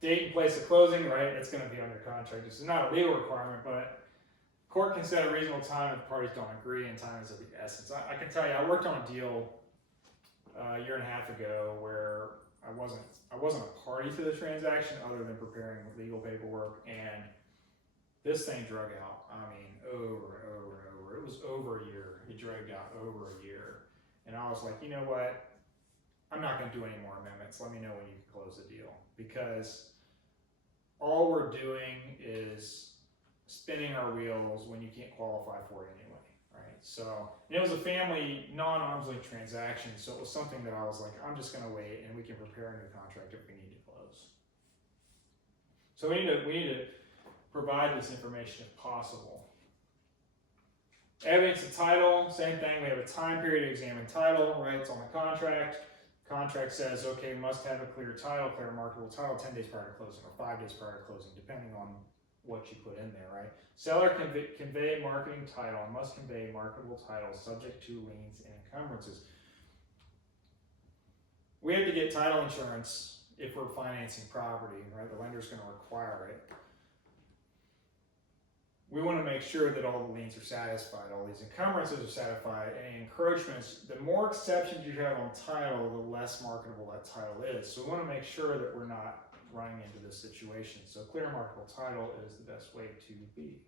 Date and place of closing, right? That's going to be under contract. It's not a legal requirement, but court can set a reasonable time if parties don't agree, and time is of the essence. I can tell you, I worked on a deal a year and a half ago where I wasn't a party to the transaction other than preparing legal paperwork, and this thing drug out. I mean, over and over and over. It was over a year. It dragged out over a year, and I was like, you know what? I'm not going to do any more amendments. Let me know when you can close the deal, because all we're doing is spinning our wheels when you can't qualify for it anyway, right? So, and it was a family non-arm's length transaction, so it was something that I was like, I'm just going to wait, and we can prepare a new contract if we need to close. So we need to provide this information if possible. Evidence of title, same thing. We have a time period to examine title, right? It's on the contract. contract says, okay, must have a clear title, clear marketable title 10 days prior to closing or 5 days prior to closing, depending on what you put in there, right? Seller can convey marketing title and must convey marketable title subject to liens and encumbrances. We have to get title insurance if we're financing property, right? The lender's going to require it. We want to make sure that all the liens are satisfied, all these encumbrances are satisfied, any encroachments. The more exceptions you have on title, the less marketable that title is. So we want to make sure that we're not running into this situation. So clear marketable title is the best way to be.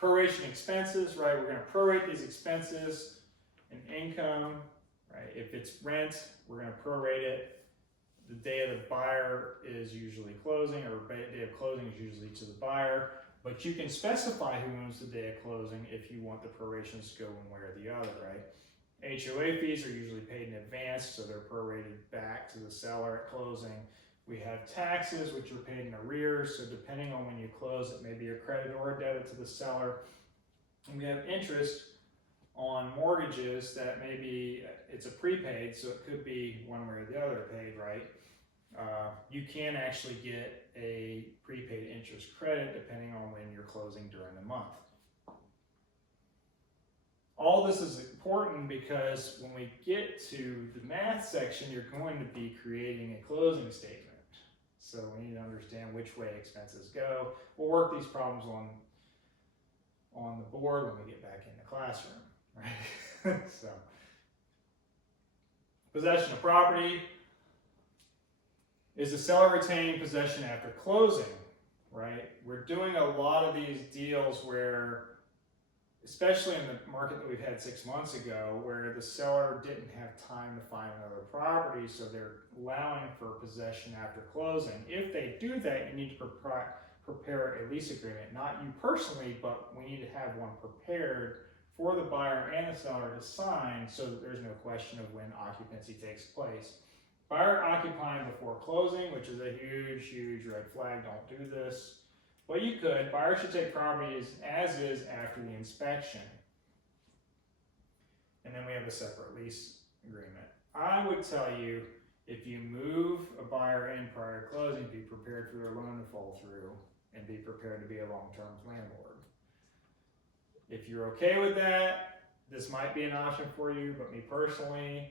Proration expenses, right? We're going to prorate these expenses and income, right? If it's rent, we're going to prorate it. The day of the buyer is usually closing, or day of closing is usually to the buyer, but you can specify who owns the day of closing if you want the prorations to go one way or the other, right? HOA fees are usually paid in advance, so they're prorated back to the seller at closing. We have taxes, which are paid in arrears, so depending on when you close, it may be a credit or a debit to the seller. And we have interest on mortgages that maybe it's a prepaid, so it could be one way or the other paid, right? You can actually get a prepaid interest credit depending on when you're closing during the month. All this is important because when we get to the math section, you're going to be creating a closing statement. So we need to understand which way expenses go. We'll work these problems on the board when we get back in the classroom, right? So, possession of property. Is the seller retaining possession after closing, right? We're doing a lot of these deals where, especially in the market that we've had 6 months ago, where the seller didn't have time to find another property, so they're allowing for possession after closing. If they do that, you need to prepare a lease agreement, not you personally, but we need to have one prepared for the buyer and the seller to sign so that there's no question of when occupancy takes place. Buyer occupying before closing, which is a huge, huge red flag. Don't do this. But you could. Buyer should take property as is after the inspection. And then we have a separate lease agreement. I would tell you, if you move a buyer in prior to closing, be prepared for their loan to fall through and be prepared to be a long-term landlord. If you're okay with that, this might be an option for you, but me personally,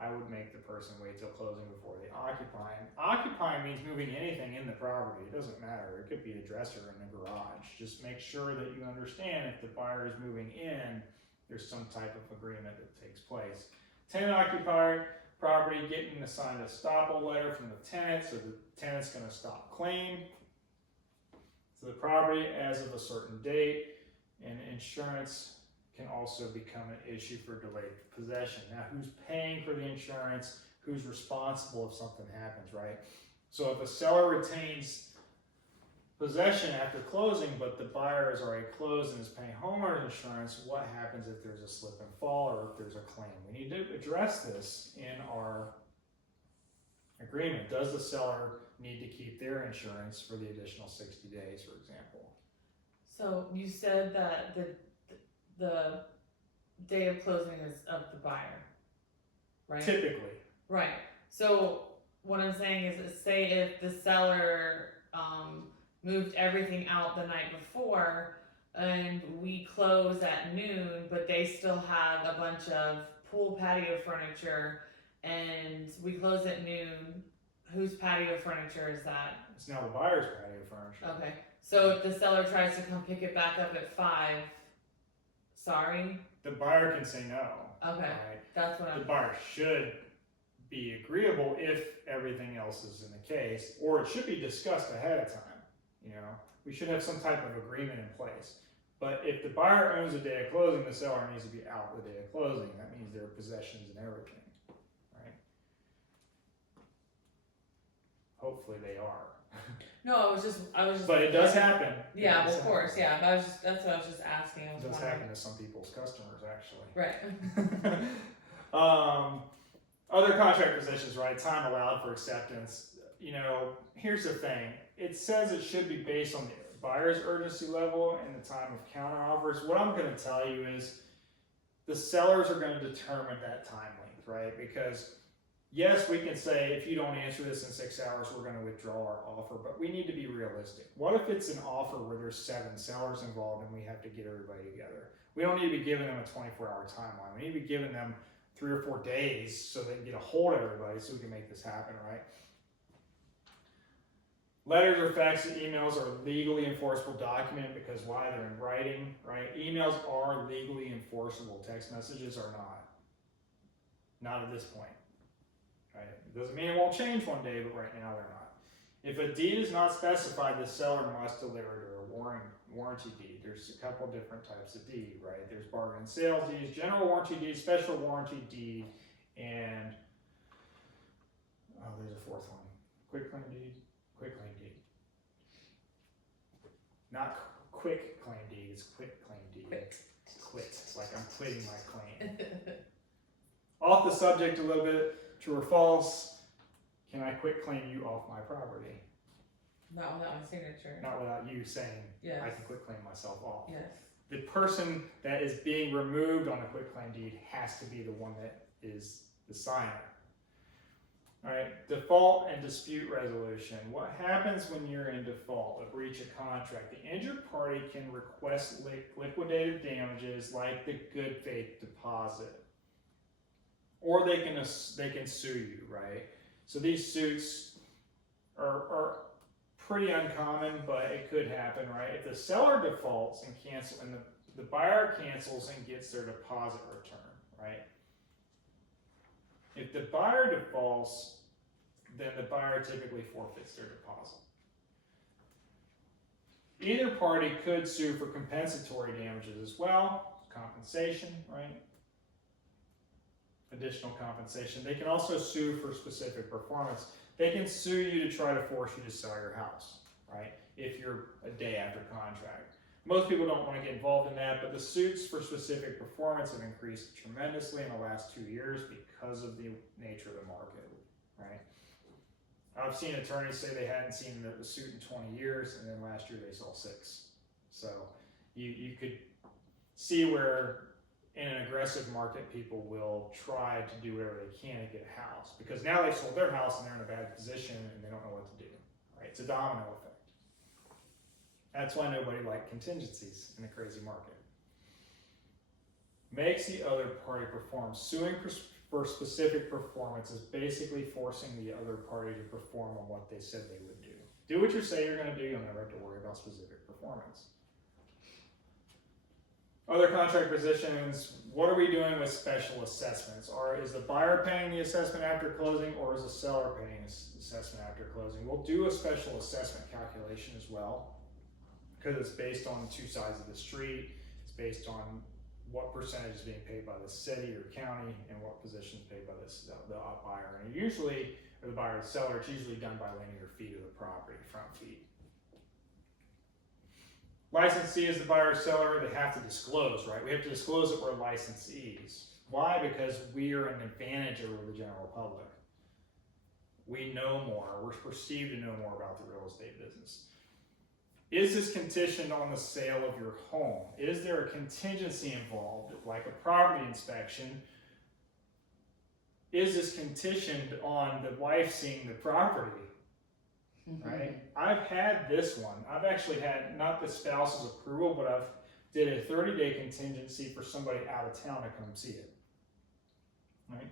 I would make the person wait till closing before they occupy. Occupying means moving anything in the property. It doesn't matter. It could be a dresser in the garage. Just make sure that you understand if the buyer is moving in, there's some type of agreement that takes place. Tenant occupied property, getting assigned a estoppel letter from the tenant, so the tenant's going to stop claim to the property as of a certain date, and insurance can also become an issue for delayed possession. Now, who's paying for the insurance? Who's responsible if something happens, right? So if a seller retains possession after closing, but the buyer has already closed and is paying homeowner's insurance, what happens if there's a slip and fall or if there's a claim? We need to address this in our agreement. Does the seller need to keep their insurance for the additional 60 days, for example? So you said that the day of closing is of the buyer, right? Typically. Right. So what I'm saying is, say if the seller moved everything out the night before and we close at noon, but they still have a bunch of pool patio furniture and we close at noon, whose patio furniture is that? It's now the buyer's patio furniture. Okay. So if the seller tries to come pick it back up at 5, sorry? The buyer can say no. Okay. Right? That's what The buyer should be agreeable if everything else is in the case, or it should be discussed ahead of time. You know, we should have some type of agreement in place. But if the buyer owns the day of closing, the seller needs to be out the day of closing. That means their possessions and everything, right? Hopefully they are. No, I was just. But it does happen. Yeah, well, of course, yeah. But that's what I was just asking. It does happen to some people's customers, actually. Right. Other contract positions, right? Time allowed for acceptance. You know, here's the thing. It says it should be based on the buyer's urgency level and the time of counter offers. What I'm going to tell you is the sellers are going to determine that time length, right? Because yes, we can say if you don't answer this in 6 hours, we're going to withdraw our offer, but we need to be realistic. What if it's an offer where there's 7 sellers involved and we have to get everybody together? We don't need to be giving them a 24-hour timeline. We need to be giving them 3 or 4 days so they can get a hold of everybody so we can make this happen, right? Letters or faxes, emails are a legally enforceable document because why? They're in writing, right? Emails are legally enforceable. Text messages are not. Not at this point, right? It doesn't mean it won't change one day, but right now they're not. If a deed is not specified, the seller must deliver it, or a warranty deed. There's a couple different types of deed, right? There's bargain and sales deeds, general warranty deed, special warranty deed, and there's a 4th one. Quitclaim deed. Quitclaim deed. Not quick claim deed, it's quitclaim deed. Quit. Like I'm quitting my claim. Off the subject a little bit, true or false, can I quitclaim you off my property? Not without my signature. Not without you saying Yes. I can quitclaim myself off. Yes. The person that is being removed on the quitclaim deed has to be the one that is the signer. All right, default and dispute resolution. What happens when you're in default, a breach of contract? The injured party can request liquidated damages like the good faith deposit, or they can sue you, right? So these suits are pretty uncommon, but it could happen, right? If the seller defaults and the buyer cancels and gets their deposit returned, right? If the buyer defaults, then the buyer typically forfeits their deposit. Either party could sue for compensatory damages as well, compensation, right? Additional compensation. They can also sue for specific performance. They can sue you to try to force you to sell your house, right? If you're a day after contract. Most people don't want to get involved in that, but the suits for specific performance have increased tremendously in the last 2 years because of the nature of the market, right? I've seen attorneys say they hadn't seen the suit in 20 years, and then last year they saw 6. So you could see where in an aggressive market, people will try to do whatever they can to get a house because now they've sold their house and they're in a bad position and they don't know what to do, right? It's a domino effect. That's why nobody likes contingencies in a crazy market. Makes the other party perform. Suing for specific performance is basically forcing the other party to perform on what they said they would do. Do what you say you're going to do, you'll never have to worry about specific performance. Other contract positions, what are we doing with special assessments? Is the buyer paying the assessment after closing, or is the seller paying the assessment after closing? We'll do a special assessment calculation as well, because it's based on 2 sides of the street. It's based on what percentage is being paid by the city or county, and what position is paid by the buyer. And usually, or the buyer or the seller, it's usually done by linear feet of the property, front feet. Licensee is the buyer or seller, they have to disclose, right? We have to disclose that we're licensees. Why? Because we are an advantage over the general public. We know more, we're perceived to know more about the real estate business. Is this conditioned on the sale of your home? Is there a contingency involved, like a property inspection? Is this conditioned on the wife seeing the property? Right? I've had this one. I've actually had not the spouse's approval, but I've did a 30-day contingency for somebody out of town to come see it. Right?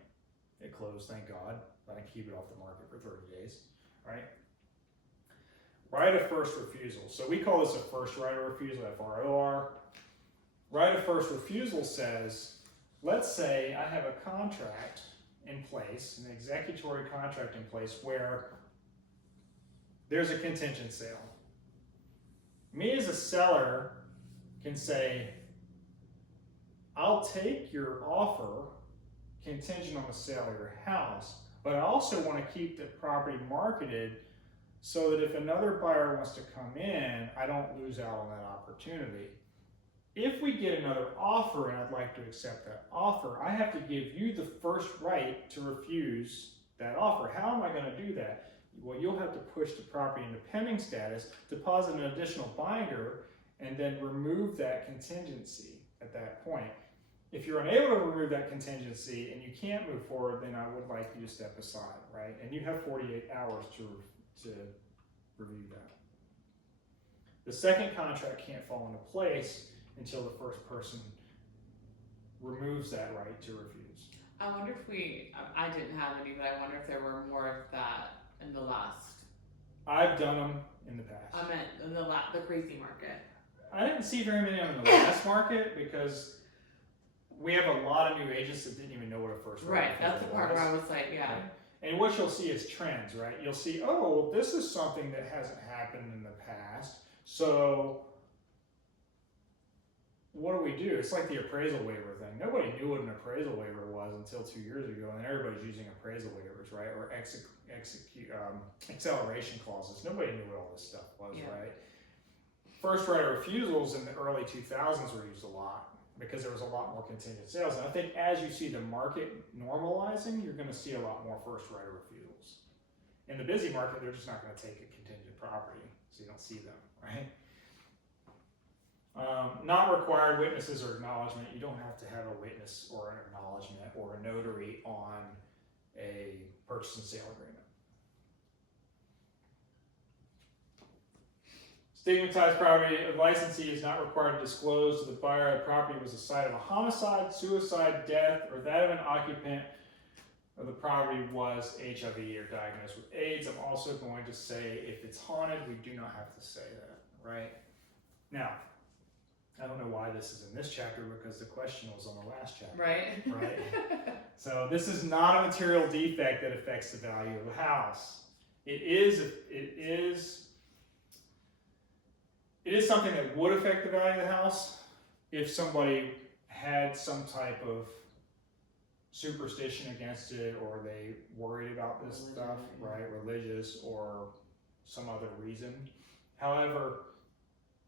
It closed, thank God, but I keep it off the market for 30 days. Right? Right of first refusal. So we call this a first right of refusal, FROR. Right of first refusal says, let's say I have a contract in place, an executory contract in place where there's a contingent sale. Me as a seller can say, I'll take your offer contingent on the sale of your house, but I also want to keep the property marketed so that if another buyer wants to come in, I don't lose out on that opportunity. If we get another offer and I'd like to accept that offer, I have to give you the first right to refuse that offer. How am I going to do that? Well, you'll have to push the property into pending status, deposit an additional binder, and then remove that contingency at that point. If you're unable to remove that contingency and you can't move forward, then I would like you to step aside, right? And you have 48 hours to review that. The second contract can't fall into place until the first person removes that right to refuse. I wonder if I didn't have any, but I wonder if there were more of that in the last. I've done them in the past. I meant in the crazy market. I didn't see very many of them in the last market because we have a lot of new agents that didn't even know what a first right. Right, that's the part where I was like, yeah. Right? And what you'll see is trends, right? You'll see, oh, well, this is something that hasn't happened in the past. So what do? It's like the appraisal waiver thing. Nobody knew what an appraisal waiver was until 2 years ago, and everybody's using appraisal waivers, right? Or acceleration clauses. Nobody knew what all this stuff was, right? First right of refusals in the early 2000s were used a lot because there was a lot more contingent sales. And I think as you see the market normalizing, you're going to see a lot more first right of refusals. In the busy market, they're just not going to take a contingent property, so you don't see them, right? Not required witnesses or acknowledgement. You don't have to have a witness or an acknowledgement or a notary on a purchase and sale agreement. Stigmatized property, a licensee is not required to disclose to the buyer the property was the site of a homicide, suicide, death, or that of an occupant of the property was HIV or diagnosed with AIDS. I'm also going to say if it's haunted, we do not have to say that, right? Now, I don't know why this is in this chapter because the question was on the last chapter. Right. Right. So this is not a material defect that affects the value of the house. It is something that would affect the value of the house if somebody had some type of superstition against it, or they worried about this stuff, right? Religious or some other reason. However,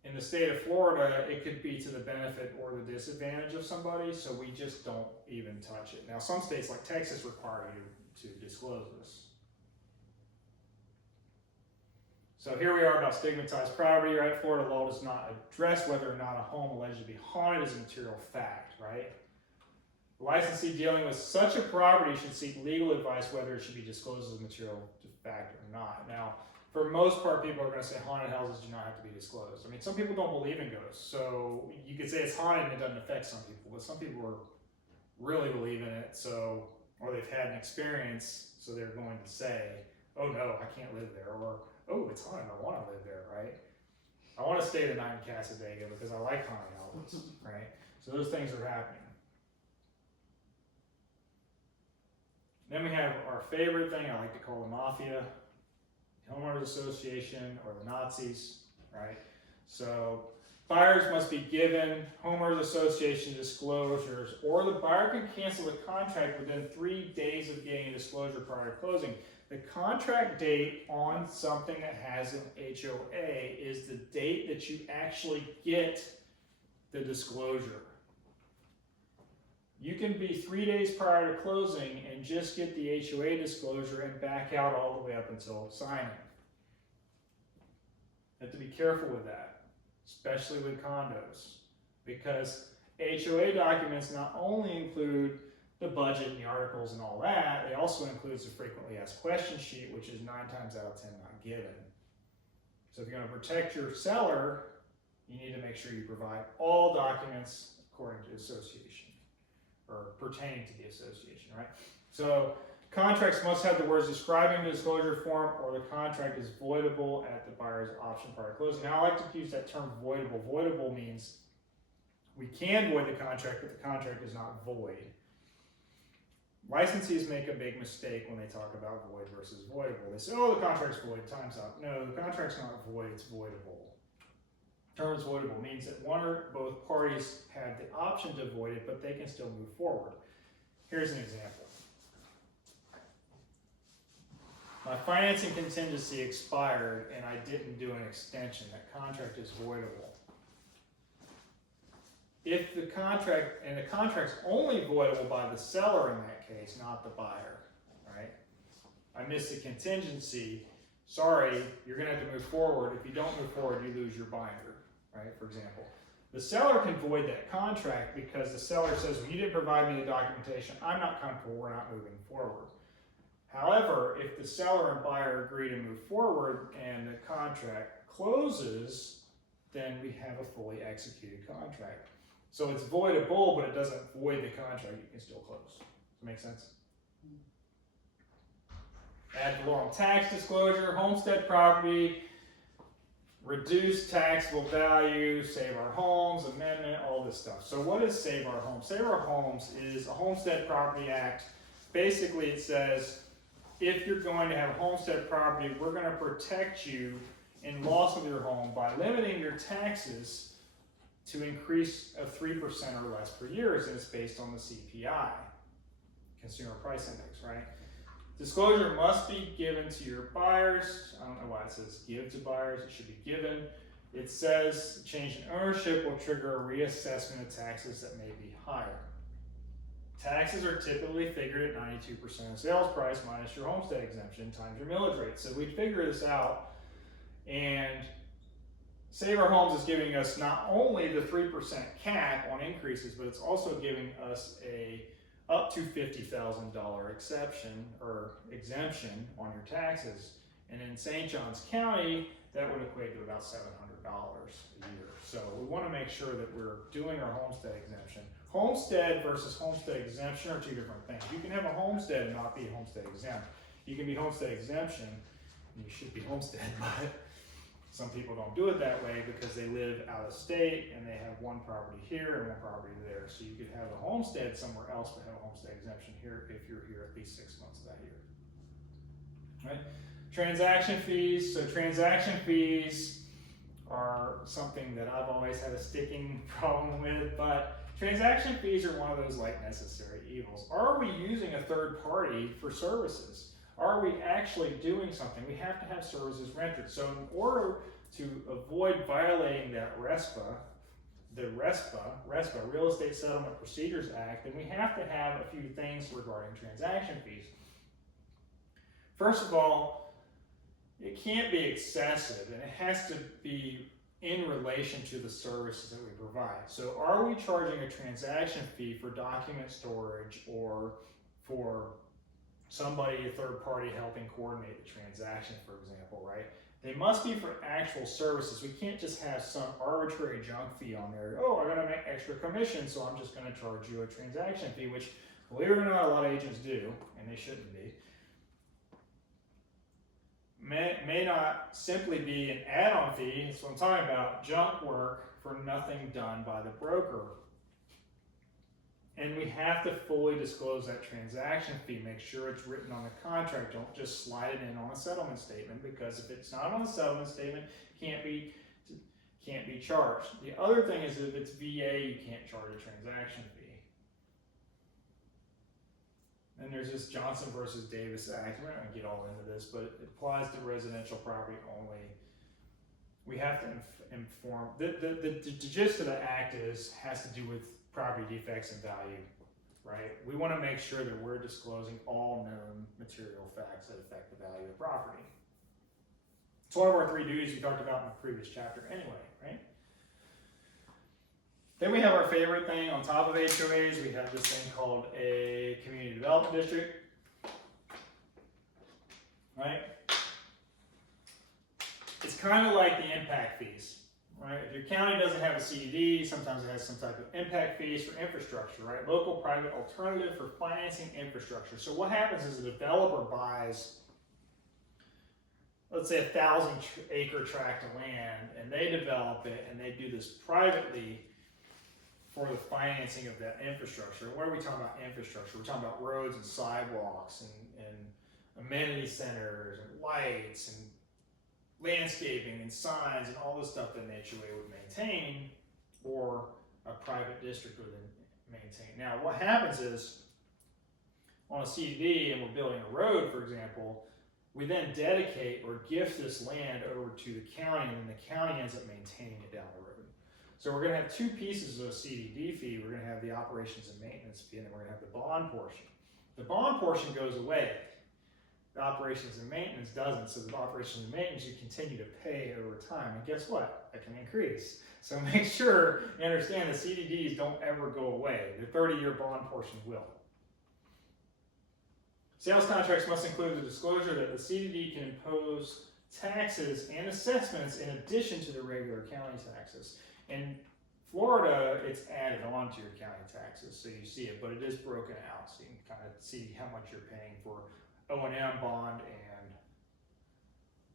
in the state of Florida, it could be to the benefit or the disadvantage of somebody, so we just don't even touch it. Now, some states like Texas require you to disclose this. So here we are about stigmatized property, right? Florida law does not address whether or not a home alleged to be haunted is a material fact, right? The licensee dealing with such a property should seek legal advice whether it should be disclosed as a material fact or not. Now, for most part, people are going to say haunted houses do not have to be disclosed. I mean, some people don't believe in ghosts, so you could say it's haunted and it doesn't affect some people, but some people really believe in it, so, or they've had an experience, so they're going to say, oh no, I can't live there, or oh, it's haunted, I want to live there, right? I want to stay the night in Casadega because I like haunted houses, right? So those things are happening. Then we have our favorite thing, I like to call the mafia, homeowners association, or the Nazis, right? So buyers must be given homeowners association disclosures, or the buyer can cancel the contract within 3 days of getting a disclosure prior to closing. The contract date on something that has an HOA is the date that you actually get the disclosure. You can be 3 days prior to closing and just get the HOA disclosure and back out all the way up until signing. You have to be careful with that, especially with condos, because HOA documents not only include the budget and the articles and all that, it also includes the frequently asked questions sheet, which is 9 times out of 10 not given. So if you're going to protect your seller, you need to make sure you provide all documents according to the association, or pertaining to the association, right? So contracts must have the words describing the disclosure form, or the contract is voidable at the buyer's option prior to closing. Now I like to use that term voidable. Voidable means we can void the contract, but the contract is not void. Licensees make a big mistake when they talk about void versus voidable. They say, oh, the contract's void, time's up. No, the contract's not void, it's voidable. The term is voidable means that one or both parties have the option to void it, but they can still move forward. Here's an example. My financing contingency expired and I didn't do an extension. That contract is voidable. If the contract, and the contract's only voidable by the seller in that case, not the buyer, right? I missed the contingency. Sorry, you're gonna have to move forward. If you don't move forward, you lose your binder, right? For example. The seller can void that contract because the seller says, well, you didn't provide me the documentation, I'm not comfortable, we're not moving forward. However, if the seller and buyer agree to move forward and the contract closes, then we have a fully executed contract. So it's voidable, but it doesn't void the contract, you can still close. Does that make sense? Ad valorem tax disclosure, homestead property, reduce taxable value, save our homes, amendment, all this stuff. So what is Save Our Homes? Save Our Homes is a Homestead Property Act. Basically it says, if you're going to have a homestead property, we're going to protect you in loss of your home by limiting your taxes to increase of 3% or less per year, and it's based on the CPI, Consumer Price Index, right? Disclosure must be given to your buyers. I don't know why it says give to buyers, it should be given. It says change in ownership will trigger a reassessment of taxes that may be higher. Taxes are typically figured at 92% of sales price minus your homestead exemption times your millage rate. So we figure this out, and Save Our Homes is giving us not only the 3% cap on increases, but it's also giving us a up to $50,000 exception or exemption on your taxes. And in St. Johns County, that would equate to about $700 a year. So we want to make sure that we're doing our homestead exemption. Homestead versus homestead exemption are two different things. You can have a homestead and not be homestead exempt. You can be homestead exemption, and you should be homestead, but some people don't do it that way because they live out of state and they have one property here and one property there. So you could have a homestead somewhere else but have a homestead exemption here if you're here at least 6 months of that year. Right? Transaction fees. So transaction fees are something that I've always had a sticking problem with, but transaction fees are one of those like necessary evils. Are we using a third party for services? Are we actually doing something? We have to have services rendered. So in order to avoid violating that RESPA, the RESPA, Real Estate Settlement Procedures Act, then we have to have a few things regarding transaction fees. First of all, it can't be excessive, and it has to be in relation to the services that we provide. So are we charging a transaction fee for document storage or for somebody, a third party, helping coordinate the transaction, for example, right? They must be for actual services. We can't just have some arbitrary junk fee on there. Oh, I gotta make extra commission, so I'm just gonna charge you a transaction fee, which, believe it or not, a lot of agents do, and they shouldn't be. May not simply be an add-on fee. That's what I'm talking about, junk work for nothing done by the broker. And we have to fully disclose that transaction fee. Make sure it's written on the contract. Don't just slide it in on a settlement statement, because if it's not on a settlement statement, can't be charged. The other thing is if it's VA, you can't charge a transaction fee. And there's this Johnson versus Davis Act. We're not going to get all into this, but it applies to residential property only. We have to inform. The gist of the act has to do with property defects and value, right? We want to make sure that we're disclosing all known material facts that affect the value of the property. It's one of our 3 duties we talked about in the previous chapter anyway, right? Then we have our favorite thing on top of HOAs. We have this thing called a community development district, right? It's kind of like the impact fees, right? If your county doesn't have a CDD, sometimes it has some type of impact fees for infrastructure, right? Local private alternative for financing infrastructure. So what happens is a developer buys, let's say, 1,000-acre tract of land, and they develop it, and they do this privately for the financing of that infrastructure. What are we talking about infrastructure? We're talking about roads and sidewalks and amenity centers and lights and landscaping and signs and all the stuff that an HOA would maintain or a private district would maintain. Now, what happens is on a CDD and we're building a road, for example, we then dedicate or gift this land over to the county, and then the county ends up maintaining it down the road. So we're going to have 2 pieces of a CDD fee. We're going to have the operations and maintenance fee, and then we're going to have the bond portion. The bond portion goes away. The operations and maintenance doesn't. So the operations and maintenance you continue to pay over time. And guess what? That can increase. So make sure you understand the CDDs don't ever go away. The 30-year bond portion will. Sales contracts must include the disclosure that the CDD can impose taxes and assessments in addition to the regular county taxes. In Florida, it's added on to your county taxes, so you see it, but it is broken out, so you can kind of see how much you're paying for O&M bond and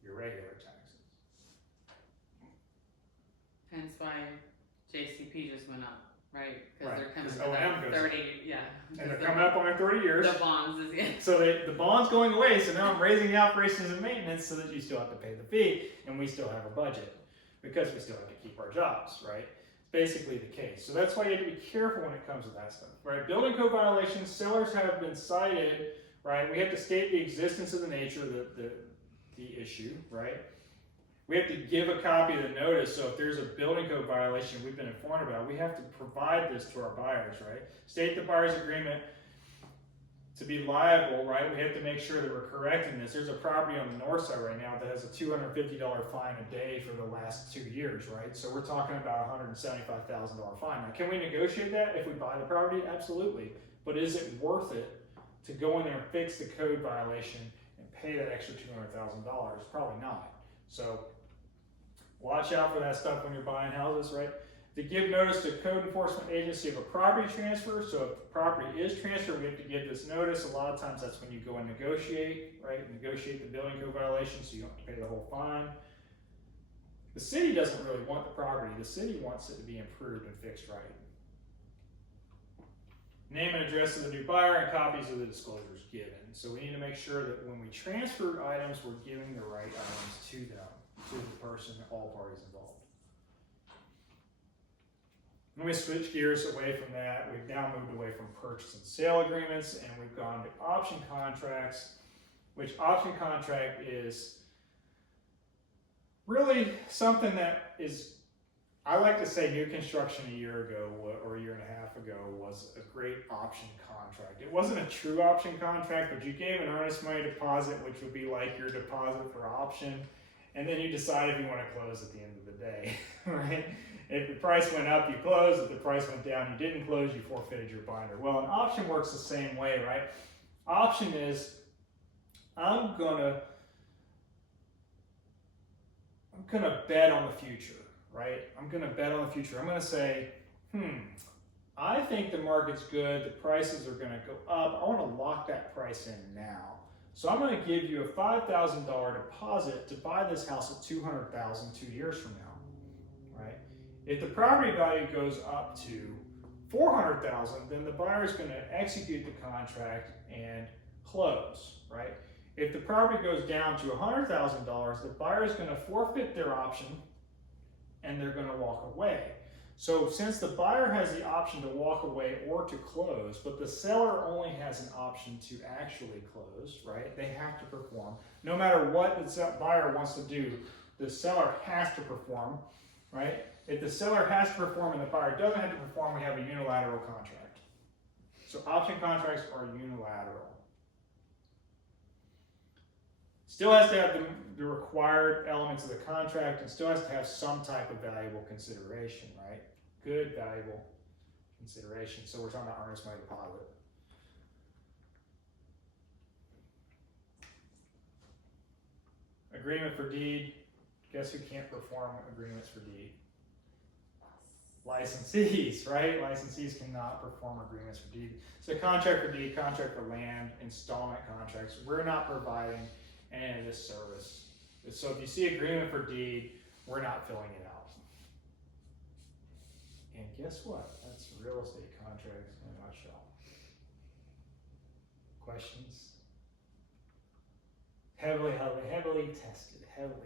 your regular taxes. Hence why JCP just went up, right? Right, They're coming 'cause up O&M goes 30, yeah. And they're coming up on their 30 years. The bonds is, yeah. So the bond's going away, so now I'm raising the operations and maintenance so that you still have to pay the fee, and we still have a budget, because we still have to keep our jobs, right? Basically the case. So that's why you have to be careful when it comes to that stuff, right? Building code violations, sellers have been cited, right? We have to state the existence of the nature of the issue, right? We have to give a copy of the notice, so if there's a building code violation we've been informed about, we have to provide this to our buyers, right? State the buyer's agreement to be liable, right? We have to make sure that we're correcting this. There's a property on the north side right now that has a $250 fine a day for the last 2 years, right? So we're talking about a $175,000 fine. Now, can we negotiate that if we buy the property? Absolutely. But is it worth it to go in there and fix the code violation and pay that extra $200,000? Probably not. So watch out for that stuff when you're buying houses, right? To give notice to code enforcement agency of a property transfer. So if the property is transferred, we have to give this notice. A lot of times that's when you go and negotiate, right? Negotiate the building code violation so you don't have to pay the whole fine. The city doesn't really want the property. The city wants it to be improved and fixed right. Name and address of the new buyer and copies of the disclosures given. So we need to make sure that when we transfer items, we're giving the right items to them, to the person, all parties involved. Let me switch gears away from that. We've now moved away from purchase and sale agreements, and we've gone to option contracts, which option contract is really something that is, I like to say new construction a year ago or a year and a half ago was a great option contract. It wasn't a true option contract, but you gave an earnest money deposit, which would be like your deposit for option, and then you decide if you want to close at the end of the day, right? If the price went up, you closed. If the price went down, you didn't close, you forfeited your binder. Well, an option works the same way, right? Option is, I'm gonna bet on the future, right? I'm gonna bet on the future. I'm gonna say, I think the market's good, the prices are gonna go up. I wanna lock that price in now. So I'm gonna give you a $5,000 deposit to buy this house at $200,000 2 years from now, right? If the property value goes up to $400,000, then the buyer is going to execute the contract and close, right? If the property goes down to $100,000, the buyer is going to forfeit their option and they're going to walk away. So since the buyer has the option to walk away or to close, but the seller only has an option to actually close, right? They have to perform. No matter what the buyer wants to do, the seller has to perform, right? If the seller has to perform and the buyer doesn't have to perform, we have a unilateral contract. So option contracts are unilateral. Still has to have the required elements of the contract and still has to have some type of valuable consideration, right? Good, valuable consideration. So we're talking about earnest money deposit. Agreement for deed. Guess who can't perform agreements for deed? Licensees, right? Licensees cannot perform agreements for deed. So contract for deed, contract for land, installment contracts. We're not providing any of this service. So if you see agreement for deed, we're not filling it out. And guess what? That's real estate contracts in a nutshell. Questions? Heavily tested, heavily